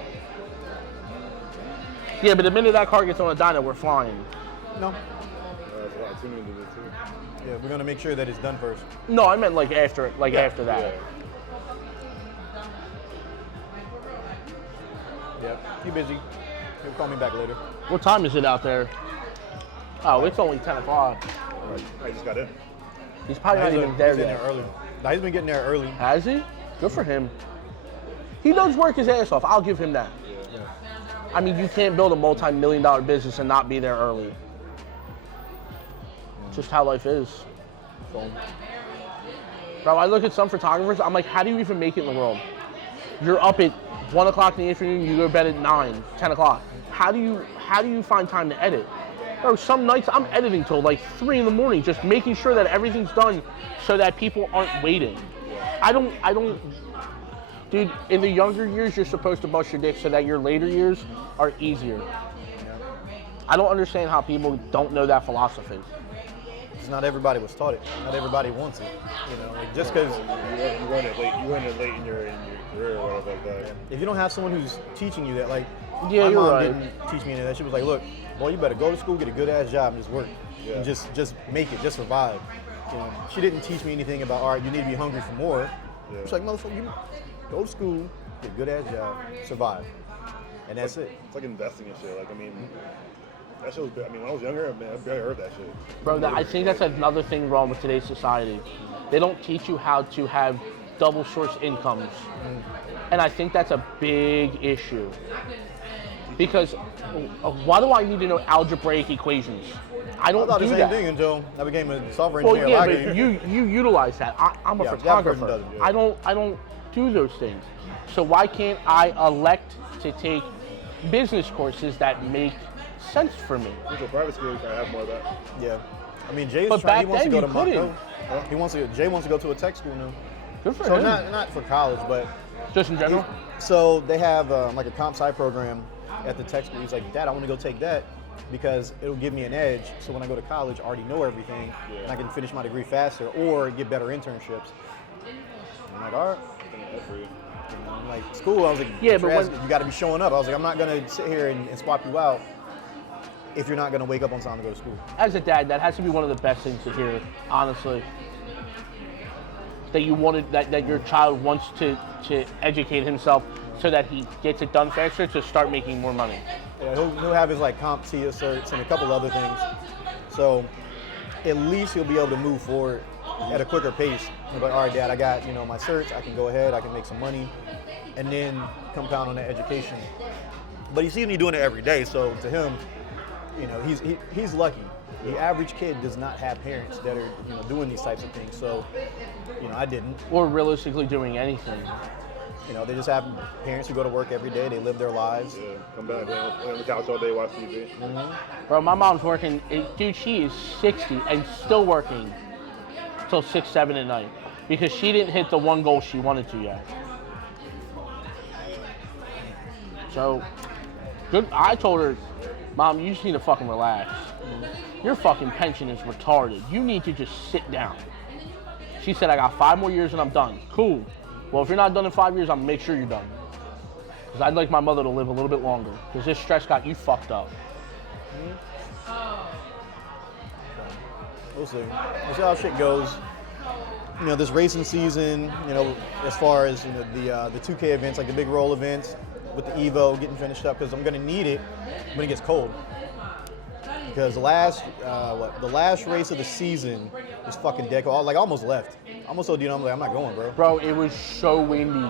Yeah, but the minute that car gets on a dyno, we're flying. No. There's a lot of tuning to do, too. Yeah, we're gonna make sure that it's done first. No, I meant like after that. Yeah, you busy. He'll call me back later. What time is it out there? Oh, it's only 10 o'clock. I just got in. He's probably not even there He's in yet. there early. Nah, he's been getting there early. Has he? Good for him. He does work his ass off. I'll give him that. Yeah. I mean, you can't build a multi-million-dollar business and not be there early. Just how life is. So, bro, I look at some photographers, I'm like, how do you even make it in the world? You're up at 1 o'clock in the afternoon, you go to bed at 9, 10 o'clock. How do you find time to edit? Bro, some nights I'm editing till like 3 in the morning, just making sure that everything's done so that people aren't waiting. I don't, dude, in the younger years, you're supposed to bust your dick so that your later years are easier. I don't understand how people don't know that philosophy. Not everybody was taught it. Not everybody wants it. You know, like just because you run it late in your career or whatever like that. if you don't have someone who's teaching you that, like Yeah, my you're mom right. didn't teach me any of that. She was like, look, boy, you better go to school, get a good ass job, and just work, Yeah. and just make it, just survive. You know, she didn't teach me anything about, all right, you need to be hungry for more. Yeah. She's like, motherfucker, you go to school, get a good ass job, survive, and that's it. It's like investing and shit. Like, I mean, that shit was good. I mean, when I was younger, man, I barely heard that shit. Bro, I think that's another thing wrong with today's society. They don't teach you how to have double source incomes. And I think that's a big issue. Because why do I need to know algebraic equations? I don't thought do the same that. thing until I became a software Well, engineer. yeah, Like, but you utilize that. I'm a Yeah, that photographer. person does it, yeah. I don't do those things. So why can't I elect to take business courses that make sense for me? With a private school, you kind of have more of that. yeah. I mean, Jay's But trying. He back wants to then go you to couldn't. Montco. Jay wants to go to a tech school now. Good for So him. not for college, but Just in general. so they have like a comp sci program at the tech school. He's like, Dad, I want to go take that because it'll give me an edge. So when I go to college, I already know everything, and I can finish my degree faster or get better internships. I'm like, all right. That's for you. I'm like, school. I was like, Yeah, but but you got to be showing up. I was like, I'm not gonna sit here and swap you out if you're not gonna wake up on time to go to school. As a dad, that has to be one of the best things to hear, honestly. That you wanted that your child wants to educate himself so that he gets it done faster to start making more money. Yeah, he'll have his like comp TIA certs and a couple other things. So at least he'll be able to move forward at a quicker pace. He'll be like, all right, Dad, I got my certs. I can go ahead. I can make some money, and then compound on that education. But he sees me doing it every day, so to him, he's lucky. The average kid does not have parents that are doing these types of things. So I didn't. Or realistically doing anything. They just have parents who go to work every day. They live their lives. Yeah, come back, lay on the couch all day, watch TV. Bro, my mom's working, dude, she is 60 and still working till 6, 7 at night because she didn't hit the one goal she wanted to yet. So, good. I told her, Mom, you just need to fucking relax. Your fucking pension is retarded. You need to just sit down. She said, I got 5 more years and I'm done. Cool. Well, if you're not done in 5 years, I'm gonna make sure you're done. Because I'd like my mother to live a little bit longer. Because this stress got you fucked up. We'll see. We'll see how shit goes. This racing season, as far as the 2K events, like the big roll events, with the Evo getting finished up, because I'm gonna need it when it gets cold. Because the last race of the season was fucking deco. I almost left. I almost told I'm like, I'm not going, bro. Bro, it was so windy.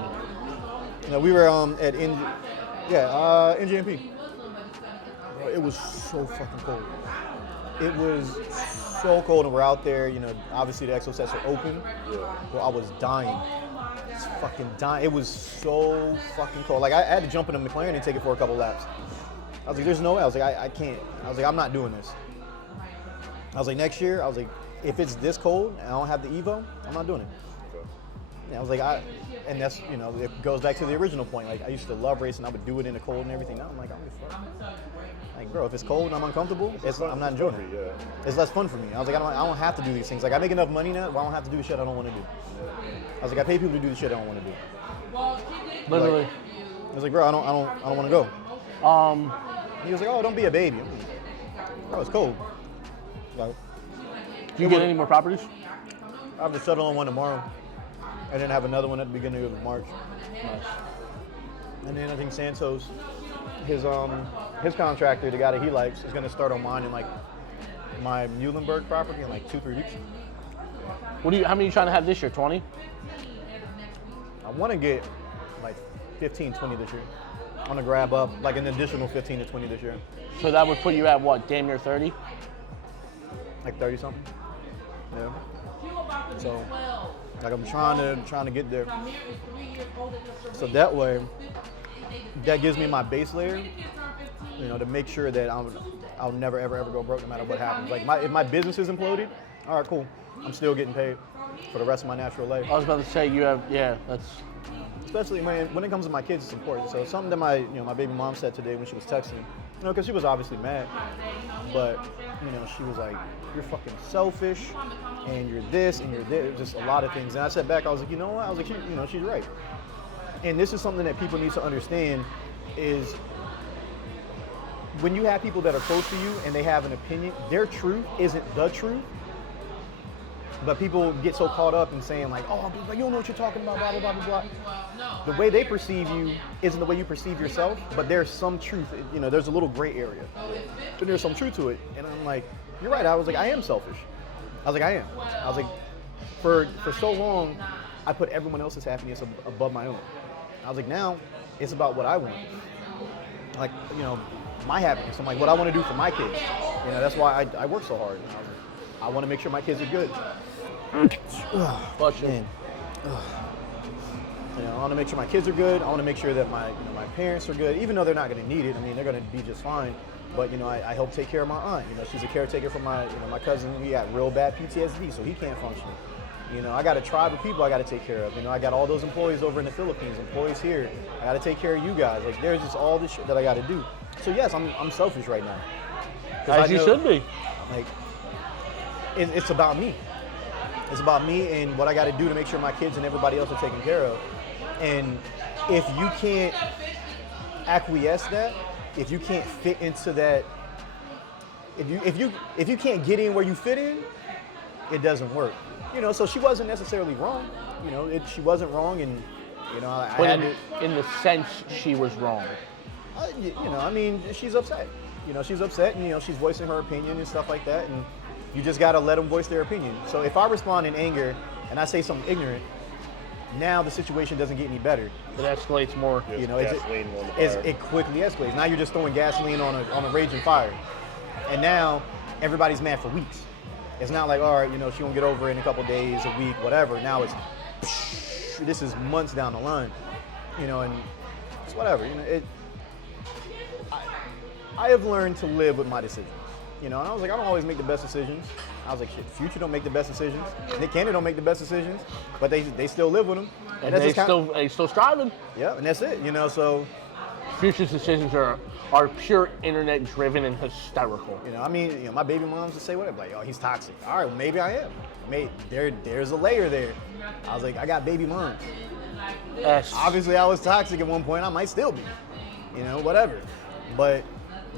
We were at NJMP. Bro, it was so fucking cold. It was so cold, and we're out there. Obviously the exo sets are open. Yeah. Bro, I was dying. Just fucking dying. It was so fucking cold. I had to jump in a McLaren and take it for a couple laps. I was like, there's no way. I was like, I can't. I was like, I'm not doing this. I was like, next year, I was like, if it's this cold and I don't have the Evo, I'm not doing it. Yeah, I was like, and that's, it goes back to the original point. Like, I used to love racing. I would do it in the cold and everything. Now I'm like, I'm just fuck. Like, bro, if it's cold and I'm uncomfortable, I'm not enjoying it. Yeah. It's less fun for me. I was like, I don't have to do these things. Like, I make enough money now, but I don't have to do the shit I don't want to do. I was like, I pay people to do the shit I don't want to do. Literally. I was like, bro, I don't want to go. He was like, oh, don't be a baby. I'm like, bro, it's cold. Like, Do you get any more properties? I have to settle on one tomorrow, and then have another one at the beginning of March. Nice. And then I think Santos, his contractor, the guy that he likes, is gonna start on mine in like my Muhlenberg property in like 2-3 weeks. How many are you trying to have this year? 20? I want to get like 15, 20 this year. I want to grab up like an additional 15 to 20 this year, So that would put you at what? Damn near 30? like 30 something. Yeah. So, like I'm trying to get there. So that way, that gives me my base layer, to make sure that I'll never ever go broke no matter what happens. Like if my business is imploded, all right, cool. I'm still getting paid for the rest of my natural life. I was about to say that's. Especially when it comes to my kids, it's important. So something that my baby mom said today when she was texting, because she was obviously mad, but she was like, you're fucking selfish, and you're this and you're this, just a lot of things. And I sat back, I was like, you know what? I was like, she's right. And this is something that people need to understand is when you have people that are close to you and they have an opinion, their truth isn't the truth. But people get so caught up in saying like, oh, you don't know what you're talking about, blah, blah, blah, blah, blah. The way they perceive you isn't the way you perceive yourself, but there's some truth, there's a little gray area. But there's some truth to it. And I'm like, you're right. I was like, I am selfish. I was like, I am. I was like, for so long, I put everyone else's happiness above my own. I was like, now it's about what I want. like, you know, my happiness. I'm like, what I want to do for my kids. You know, that's why I work so hard. You know, I want to make sure my kids are good. Bless you. Man. You know, I want to make sure my kids are good. I want to make sure that my parents are good, even though they're not going to need it. I mean, they're going to be just fine. But, you know, I help take care of my aunt. You know, she's a caretaker for my cousin. He got real bad PTSD, so he can't function. You know, I got a tribe of people I got to take care of. You know, I got all those employees over in the Philippines, employees here. I got to take care of you guys. Like, there's just all this shit that I got to do. So yes, I'm selfish right now. As you should be. Like, it's about me. It's about me and what I got to do to make sure my kids and everybody else are taken care of. And if you can't acquiesce that, if you can't fit into that, if you can't get in where you fit in, it doesn't work. You know, so she wasn't necessarily wrong. You know, she wasn't wrong, and you know, in the sense she was wrong. You know, I mean, she's upset. You know, she's upset, and you know, she's voicing her opinion and stuff like that, and you just gotta let them voice their opinion. So if I respond in anger and I say something ignorant, now the situation doesn't get any better. It escalates more. Just You know, gasoline on the fire. it quickly escalates. Now you're just throwing gasoline on a raging fire, and now everybody's mad for weeks. It's not like, all right, you know, she won't get over it in a couple days, a week, whatever. Now it's, this is months down the line, you know, and it's whatever. You know, I have learned to live with my decisions, you know, and I was like, I don't always make the best decisions. I was like, shit, Future don't make the best decisions. Nick Cannon don't make the best decisions, but they still live with them. And they still striving. Yeah, and that's it, you know, so. Future's decisions are pure internet driven and hysterical. You know, I mean, you know, my baby moms would say whatever, like, oh, he's toxic. All right, well, maybe I am. There's a layer there. I was like, I got baby moms. Yes. Obviously, I was toxic at one point. I might still be. You know, whatever. But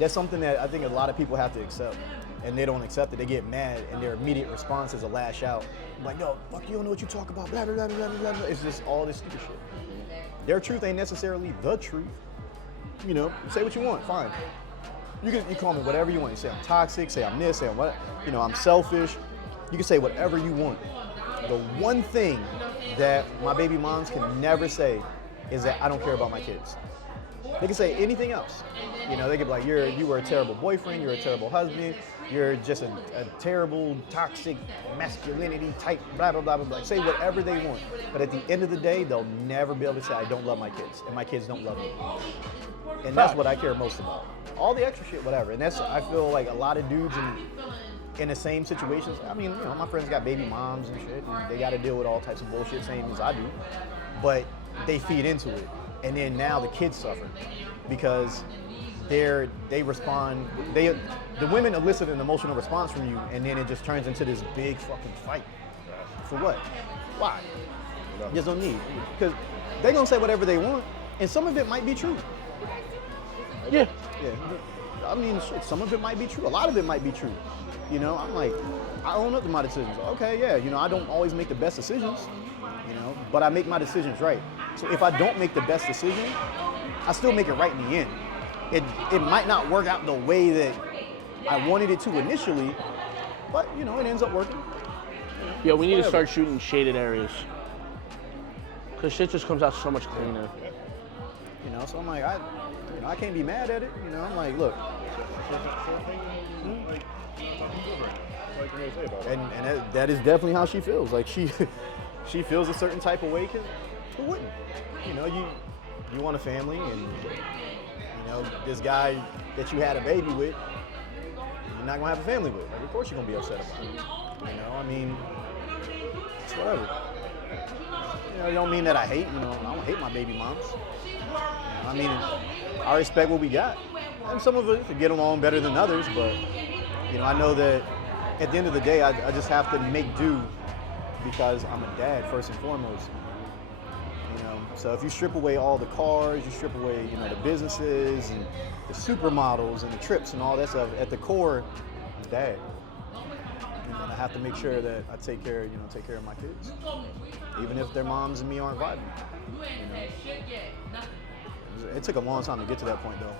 that's something that I think a lot of people have to accept. And they don't accept it. They get mad, and their immediate response is a lash out. I'm like, yo, fuck, you don't know what you talk about, blah, blah, blah, blah, blah, blah. It's just all this stupid shit. Their truth ain't necessarily the truth. You know, say what you want, fine. You call me whatever you want. You say I'm toxic, say I'm this, say I'm what, you know, I'm selfish. You can say whatever you want. The one thing that my baby moms can never say is that I don't care about my kids. They can say anything else. You know, they could be like, you were a terrible boyfriend, you're a terrible husband, you're just a terrible, toxic masculinity type, blah, blah, blah, blah, blah. Say whatever they want. But at the end of the day, they'll never be able to say, I don't love my kids, and my kids don't love me. And that's what I care most about. All the extra shit, whatever. And that's, I feel like a lot of dudes in the same situations. I mean, you know, my friends got baby moms and shit, and they got to deal with all types of bullshit, same as I do. But they feed into it. And then now the kids suffer because they respond, the women elicit an emotional response from you, and then it just turns into this big fucking fight. For what? Why? You just don't need. Because they're going to say whatever they want, and some of it might be true. Yeah. Yeah. I mean, shit, some of it might be true. A lot of it might be true. You know, I'm like, I own up to my decisions. Okay, yeah, you know, I don't always make the best decisions, you know, but I make my decisions right. So if I don't make the best decision, I still make it right in the end. It might not work out the way that I wanted it to initially, but, you know, it ends up working. You know, Yeah, we need to whatever. start shooting shaded areas. Because shit just comes out so much cleaner. You know, so I'm like, I can't be mad at it. You know, I'm like, look. And that is definitely how she feels. Like she feels a certain type of way, because who wouldn't? You know, you want a family, and you know, this guy that you had a baby with, you're not gonna have a family with. Like, of course you're gonna be upset about it. You know, I mean, it's whatever. You know, it don't mean that I hate, you know, I don't hate my baby moms. I mean, I respect what we got. And some of us get along better than others, but, you know, I know that at the end of the day, I just have to make do because I'm a dad, first and foremost. You know, so if you strip away all the cars, you strip away, you know, the businesses and the supermodels and the trips and all that stuff, at the core, I'm dad. You know, and I have to make sure that I take care of my kids, even if their moms and me aren't vibing. You know? It took a long time to get to that point, though,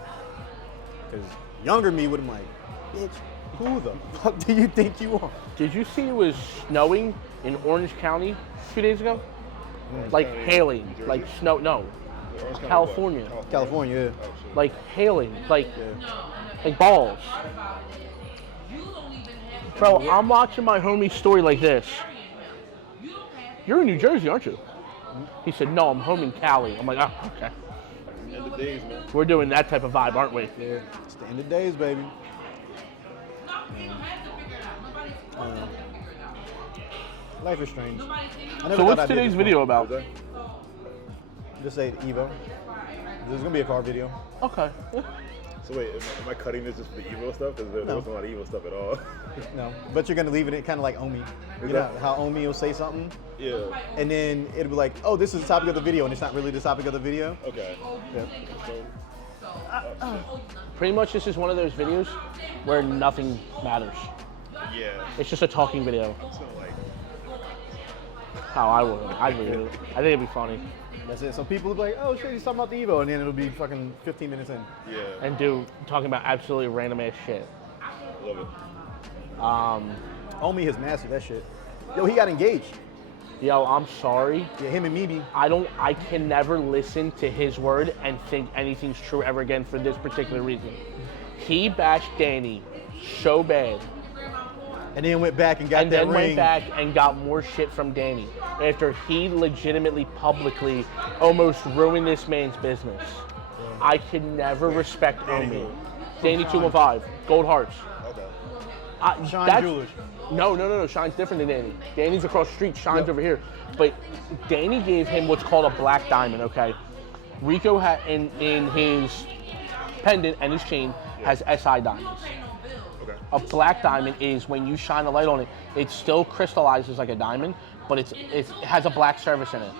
because younger me would have been like, bitch, who the fuck do you think you are? Did you see it was snowing in Orange County 2 days ago? Like County, hailing, New Jersey? like snow. No, Orange County California. what? California, yeah. Oh, shit. Like hailing, like Yeah. balls. Bro, I'm watching my homie's story like this. You're in New Jersey, aren't you? He said, no, I'm home in Cali. I'm like, oh, okay. End of days, man. We're doing that type of vibe, aren't we? Yeah. It's the end of days, baby. Life is strange. I never So thought what's I'd be today's this video far. about? Is Just say Evo. There's gonna be a car video. Okay. So wait, am I cutting this just for the evil stuff? Because there wasn't a lot of evil stuff at all. No, but you're gonna leave it kind of like Omi. You know how Omi will say something, Yeah. and then it'll be like, "Oh, this is the topic of the video," and it's not really the topic of the video. Okay. Yeah. So, Pretty much this is one of those videos where nothing matters. yeah. It's just a talking video. So like, How I would. I'd read it. I think it'd be funny. That's it. So people will be like, "Oh shit, he's talking about the Evo," and then it'll be fucking 15 minutes in. yeah. And talking about absolutely random ass shit. Love it. Omi has mastered that shit. Yo, he got engaged. Yo, I'm sorry. Yeah, him and Mimi. I can never listen to his word and think anything's true ever again for this particular reason. He bashed Danny so bad. And then went back and got And that then ring. went back and got more shit from Danny after he legitimately publicly almost ruined this man's business. I can never respect Omi. Danny 215, Gold Hearts. Okay. Shine Jewelers. No. Shine's different than Danny. Danny's across the street, Shine's over here. But Danny gave him what's called a black diamond, okay? Rico had in his pendant and his chain has SI diamonds. Okay. A black diamond is when you shine a light on it, it still crystallizes like a diamond, but it has a black surface in it.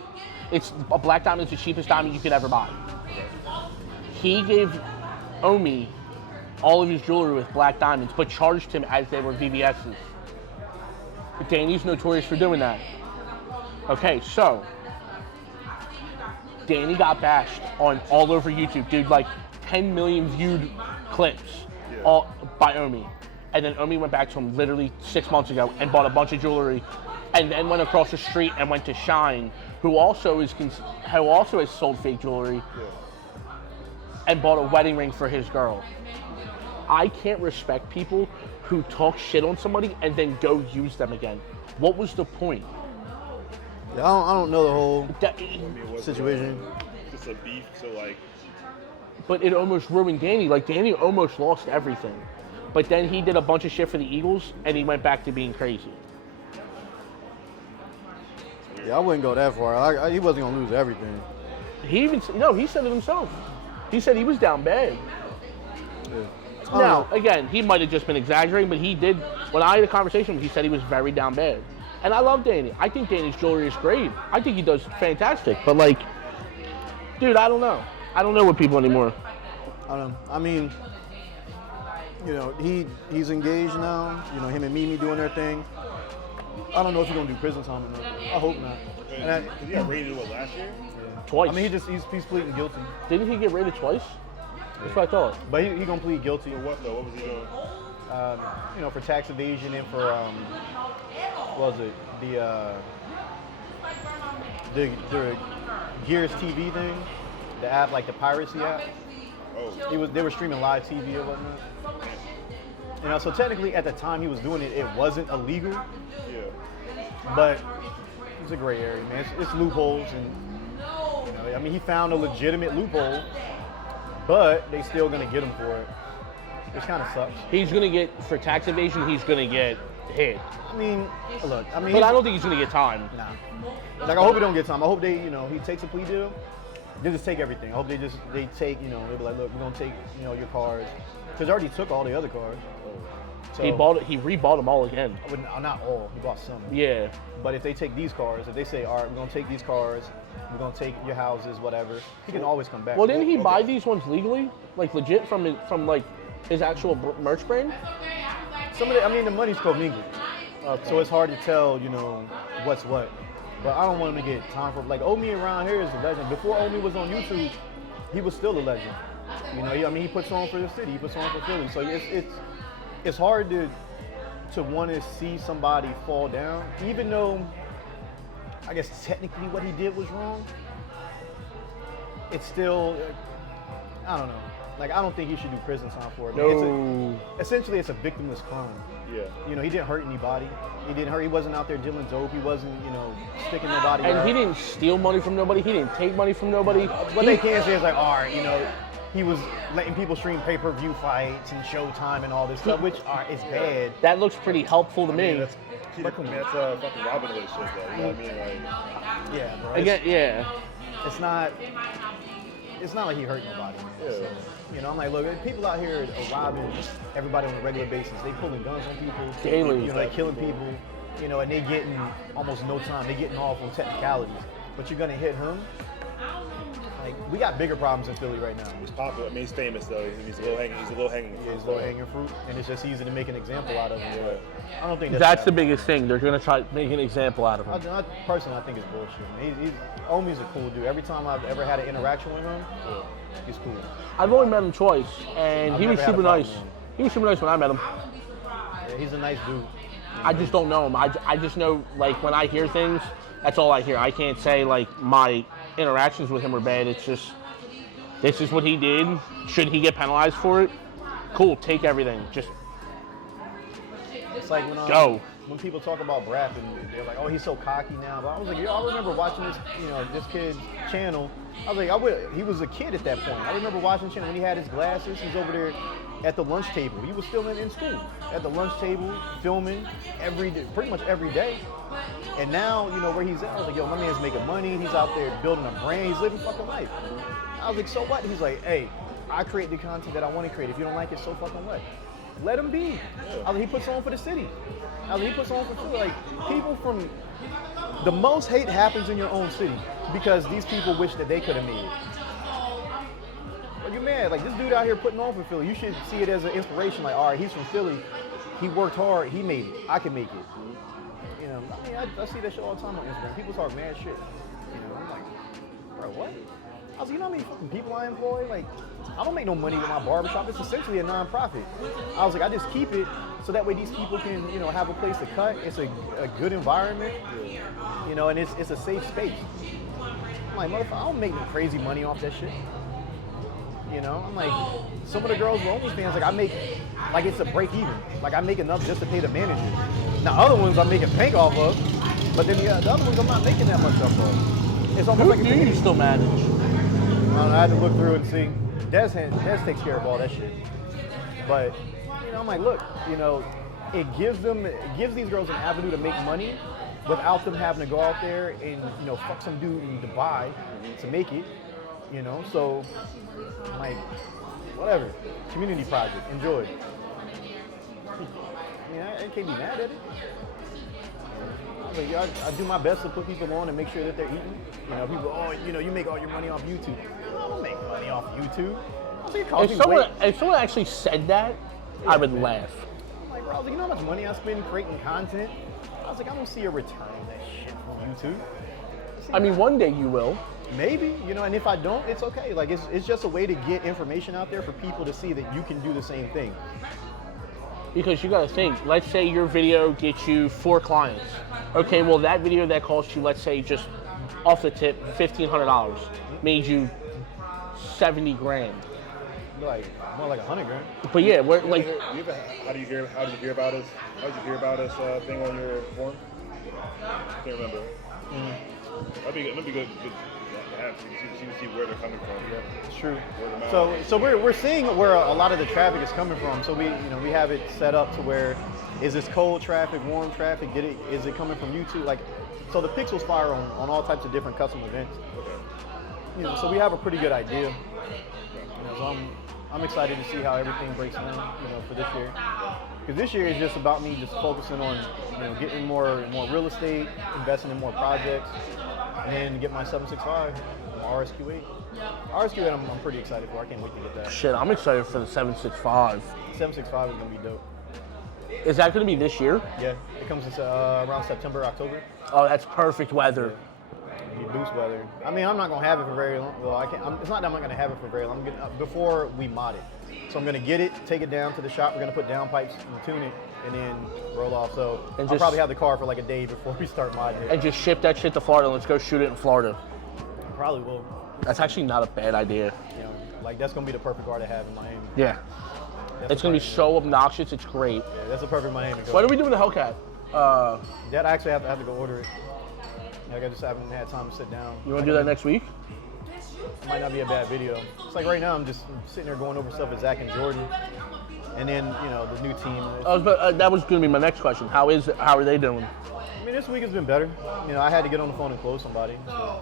It's a black diamond is the cheapest diamond you could ever buy. He gave Omi all of his jewelry with black diamonds, but charged him as they were VVS's. Danny's notorious for doing that. Okay, so Danny got bashed on all over YouTube, dude, like 10 million viewed clips all by Omi. And then Omi went back to him literally 6 months ago and bought a bunch of jewelry, and then went across the street and went to Shine, who also has sold fake jewelry, and bought a wedding ring for his girl. I can't respect people who talk shit on somebody and then go use them again. What was the point? Yeah, I don't know the whole That- I mean, what's situation. Just a beef, so like, but it almost ruined Danny. Like, Danny almost lost everything. But then he did a bunch of shit for the Eagles, and he went back to being crazy. Yeah, I wouldn't go that far. He wasn't gonna lose everything. He said it himself. He said he was down bad. Yeah. Now, again, he might have just been exaggerating, but he did. When I had a conversation with him, he said he was very down bad. And I love Danny. I think Danny's jewelry is great. I think he does fantastic. But, like, dude, I don't know. I don't know with people anymore. I don't know. I mean, you know, he's engaged now. You know, him and Mimi doing their thing. I don't know if he's gonna do prison time or not. I hope not. And because he got raided last year? Twice. I mean, he's pleading guilty. Didn't he get raided twice? That's what I thought. But he gonna plead guilty. For what though? What was he doing? You know, for tax evasion and for what was it, the Gears TV thing, the app, like the piracy app. Oh. They were streaming live TV or whatnot. You know, so technically at the time he was doing it, it wasn't illegal, Yeah. but it's a gray area, man. It's loopholes, and you know, I mean, he found a legitimate loophole, but they still gonna get him for it, which kind of sucks. He's going to get, for tax evasion, he's going to get hit. I mean, look, I mean, But I don't think he's going to get time. Nah. Like, I hope he don't get time. I hope they, you know, he takes a plea deal. They just take everything. I hope they take, you know, they'll be like, look, we're gonna take, you know, your cars, because they already took all the other cars. So, He rebought them all again. not all. He bought some. Yeah. But if they take these cars, if they say, all right, we're gonna take these cars, we're gonna take your houses, whatever, he can always come back. Well, didn't he buy these ones legally, like legit from like his actual merch brand? Some of the, I mean, the money's commingled, so it's hard to tell, you know, what's what. But I don't want him to get time for, like, Omi around here is a legend. Before Omi was on YouTube, he was still a legend. You know, I mean, he puts on for the city, he puts on for Philly. So it's hard to want to see somebody fall down, even though I guess technically what he did was wrong. it's still, I don't know. Like, I don't think he should do prison time for it. No. Essentially, it's a victimless crime. Yeah. You know, he didn't hurt anybody. He wasn't out there dealing dope. He wasn't, you know, sticking nobody And up. he didn't steal money from nobody. He didn't take money from nobody. What they can say is like, all right, you know, he was letting people stream pay-per-view fights and Showtime and all this stuff, which is bad. That looks pretty helpful to me. That's fucking Robin Hood shit, though. You know what I mean? Like, Yeah, bro. Again, yeah. It's not like he hurt nobody. Yeah. So, you know, I'm like, look, people out here are robbing everybody on a regular basis. They pulling guns on people. Daily. You know, they killing people. You know, and they getting almost no time. They getting off on technicalities. But you're gonna hit him. Like, we got bigger problems in Philly right now. he's popular. I mean, he's famous, though. He's a low hanging. He's a low hanging. Yeah, he's low hanging fruit, and it's just easy to make an example out of him. Yeah. I don't think That's the bad. biggest thing. They're going to try to make an example out of him. Personally, I think it's bullshit. Omi's a cool dude. Every time I've ever had an interaction with him, he's cool. I've only met him twice, and I've he was never had a super problem nice. with him. He was super nice when I met him. Yeah, he's a nice dude. I just don't know him. I just know, like, when I hear things, that's all I hear. I can't say, like, my interactions with him are bad. It's just, this is what he did. Should he get penalized for it? Cool, take everything. Just It's like when people talk about Brap and they're like, oh, he's so cocky now. But I was like, I remember watching this kid's channel. I was like, he was a kid at that point. I remember watching the channel when he had his glasses. He's over there at the lunch table. He was still in school. At the lunch table, filming pretty much every day. And now, you know, where he's at, I was like, yo, my man's making money. He's out there building a brand. He's living fucking life. I was like, so what? He's like, hey, I create the content that I want to create. If you don't like it, so fucking what? Let him be. I was like, he puts on for the city. I was like, he puts on for Philly. Like, people from the most hate happens in your own city because these people wish that they could have made it. Like, you're mad. Like, this dude out here putting on for Philly, you should see it as an inspiration. Like, all right, he's from Philly. He worked hard. He made it. I can make it. You know, I mean, I see that shit all the time on Instagram. People talk mad shit. You know, I'm like, bro, what? I was like, you know how many fucking people I employ? Like, I don't make no money with my barbershop. It's essentially a non-profit. I was like, I just keep it so that way these people can, you know, have a place to cut. It's a good environment, you know, and it's a safe space. I'm like, motherfucker, I don't make no crazy money off that shit. You know, I'm like, some of the girls with OnlyFans, like, I make, like, it's a break even. Like, I make enough just to pay the manager. Now, other ones I'm making bank off of, but then the other ones I'm not making that much off of. It's almost like a Who do you still manage? I had to look through and see. Des takes care of all that shit. But, you know, I'm like, look, you know, it gives these girls an avenue to make money without them having to go out there and, you know, fuck some dude in Dubai to make it, you know. So, I'm like, whatever. Community project. Enjoy. I mean, I can't be mad at it. Like, I do my best to put people on and make sure that they're eating. You know, people, oh, you know, you make all your money off YouTube. I don't make money off YouTube. If someone actually said that, I would laugh. I'm like, bro, I was like, you know how much money I spend creating content? I was like, I don't see a return on that shit from YouTube. I mean, one day you will. Maybe, you know, and if I don't, it's okay. Like, it's just a way to get information out there for people to see that you can do the same thing. Because you gotta think, let's say your video gets you 4 clients. Okay, well that video that cost you, let's say just off the tip, $1,500, made you 70 grand. Like, more like 100 grand. But yeah, we're like, How did you hear about us? How did you hear about us thing on your form? Can't remember. That'd be good to have. See where they're coming from. Yeah. It's true. Word of mouth. So we're seeing where a lot of the traffic is coming from. So we have it set up to where, is this cold traffic, warm traffic? Is it coming from YouTube? Like, so the pixels fire on all types of different custom events. Okay. You know, so we have a pretty good idea. You know, so I'm excited to see how everything breaks down, you know, for this year. Because this year is just about me just focusing on, you know, getting more real estate, investing in more projects, and then get my 765, RSQ8. RSQ8 I'm pretty excited for. I can't wait to get that. shit, I'm excited for the 765. 765 is gonna be dope. Is that gonna be this year? Yeah, it comes in around September, October. Oh, that's perfect weather. Be boost weather. I mean, I'm not gonna have it for very long. Well, it's not that I'm not gonna have it for very long. Before we mod it. So I'm gonna get it, take it down to the shop. We're gonna put down pipes and tune it, and then roll off. So I'll probably have the car for like a day before we start modding it. And just ship that shit to Florida. Let's go shoot it in Florida. Probably will. That's actually not a bad idea. You know, like that's gonna be the perfect car to have in Miami. Yeah. That's It's going to be so obnoxious. It's great. Yeah, that's a perfect Miami car. What are we doing with the Hellcat? That I actually have to go order it. Like I just haven't had time to sit down. You want to do that next week? It might not be a bad video. It's like right now I'm just sitting there going over stuff with Zach and Jordan, and then you know the new team. That was going to be my next question. How are they doing? I mean, this week has been better. You know, I had to get on the phone and close somebody. So,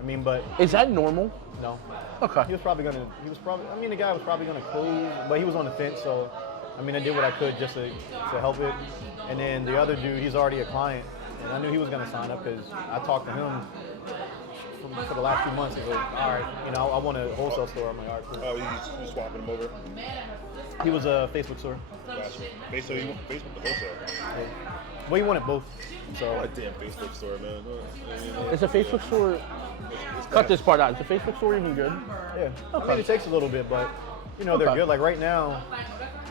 I mean, but Is that normal? no. Okay. I mean, the guy was probably gonna close, but he was on the fence, so I mean, I did what I could just to help it. And then the other dude, he's already a client, and I knew he was gonna sign up because I talked to him for the last few months. He's like, all right, you know, I want a wholesale store. I'm like, all right, cool. Oh, you swapping them over? He was a Facebook store. Gotcha. Facebook the wholesale. Yeah. Well, he wanted both. So Oh, damn Facebook store, man. Is a Facebook store... Cut this part out. Is the Facebook store even good? yeah, Okay. I mean, it takes a little bit, but you know, they're Okay. good. Like right now,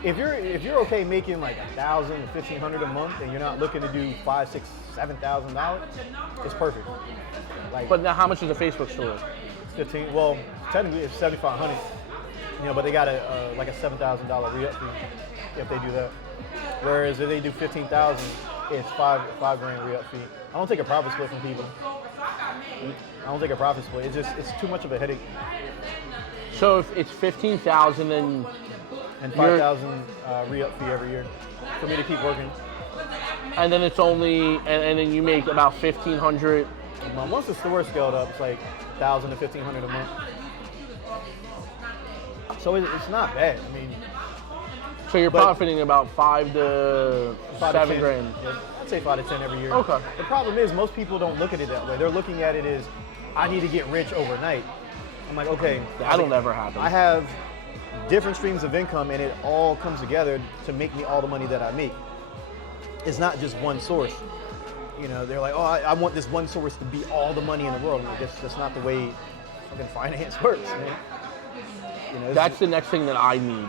if you're okay making like $1,000 to $1,500 a month, and you're not looking to do $5,000, $6,000, $7,000, it's perfect. Like But now how much is a Facebook store? 15. Well, technically it's 7,500. You know, but they got a like a $7,000 re-up fee if they do that. Whereas if they do 15,000, it's five grand re-up fee. I don't take a profit split from people. I don't take a profit split. It's too much of a headache. So if it's 15,000 and And You're- 5,000 re-up fee every year for me to keep working. then it's only and then you make about 1,500. Once the store is scaled up, it's like 1,000 to 1,500 a month. So it's not bad. I mean, So you're But- profiting about 5 to 5 to 7 10. grand. Yeah, I'd say 5 to 10 every year. Okay. The problem is most people don't look at it that way. They're looking at it as, I need to get rich overnight. I'm like, okay. That'll never happen. I have different streams of income, and it all comes together to make me all the money that I make. It's not just one source. You know, they're like, oh, I want this one source to be all the money in the world. I'm like, that's not the way fucking finance works, man. You know, it's That's the next thing that I need.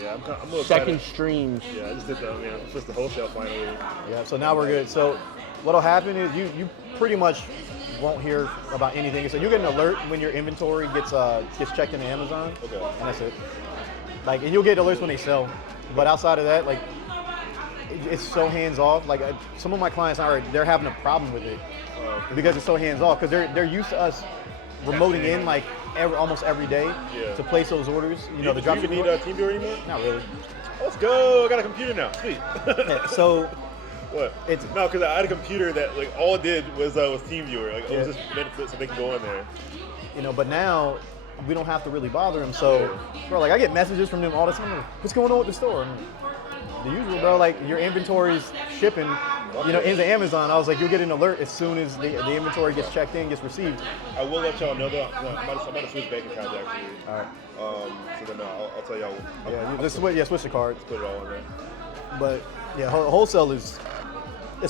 Yeah, I'm a little Second excited. streams. Yeah, I just did the, just the wholesale finally. Yeah, so now we're good. So what'll happen is you pretty much won't hear about anything. So you get an alert when your inventory gets checked into Amazon. Okay. And that's it. Like, and you'll get alerts when they sell. But outside of that, like, it's so hands off. Like some of my clients they're having a problem with it because it's so hands off because they're used to us remoting in like almost every day Yeah. to place those orders. You know, the Do you even dropshipping. need a TeamViewer anymore? Not really. Let's go! I got a computer now. Sweet. Yeah, so What? It's- no, because I had a computer that like all it did was TeamViewer. Like it was Yeah. just meant so they can go in there. you know, but now we don't have to really bother them. So, bro, like I get messages from them all the time. Like, what's going on with the store? I'm like, the usual, bro. Like your inventory's shipping, you know, into Amazon. I was like, you'll get an alert as soon as the inventory gets checked in, gets received. I will let y'all know though. I'm about to switch bank accounts actually. All right. So then I'll tell y'all. Yeah, switch the cards. Put it all in there. But yeah, wholesale it's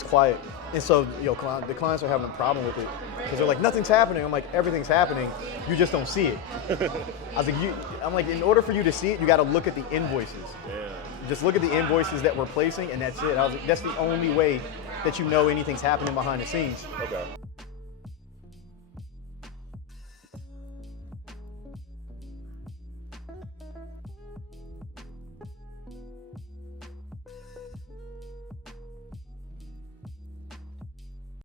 quiet, and so the clients are having a problem with it because they're like, nothing's happening. I'm like, everything's happening. You just don't see it. I was like, in order for you to see it, you got to look at the invoices. Yeah. Just look at the invoices that we're placing, and that's it. I was like, that's the only way that you know anything's happening behind the scenes. Okay.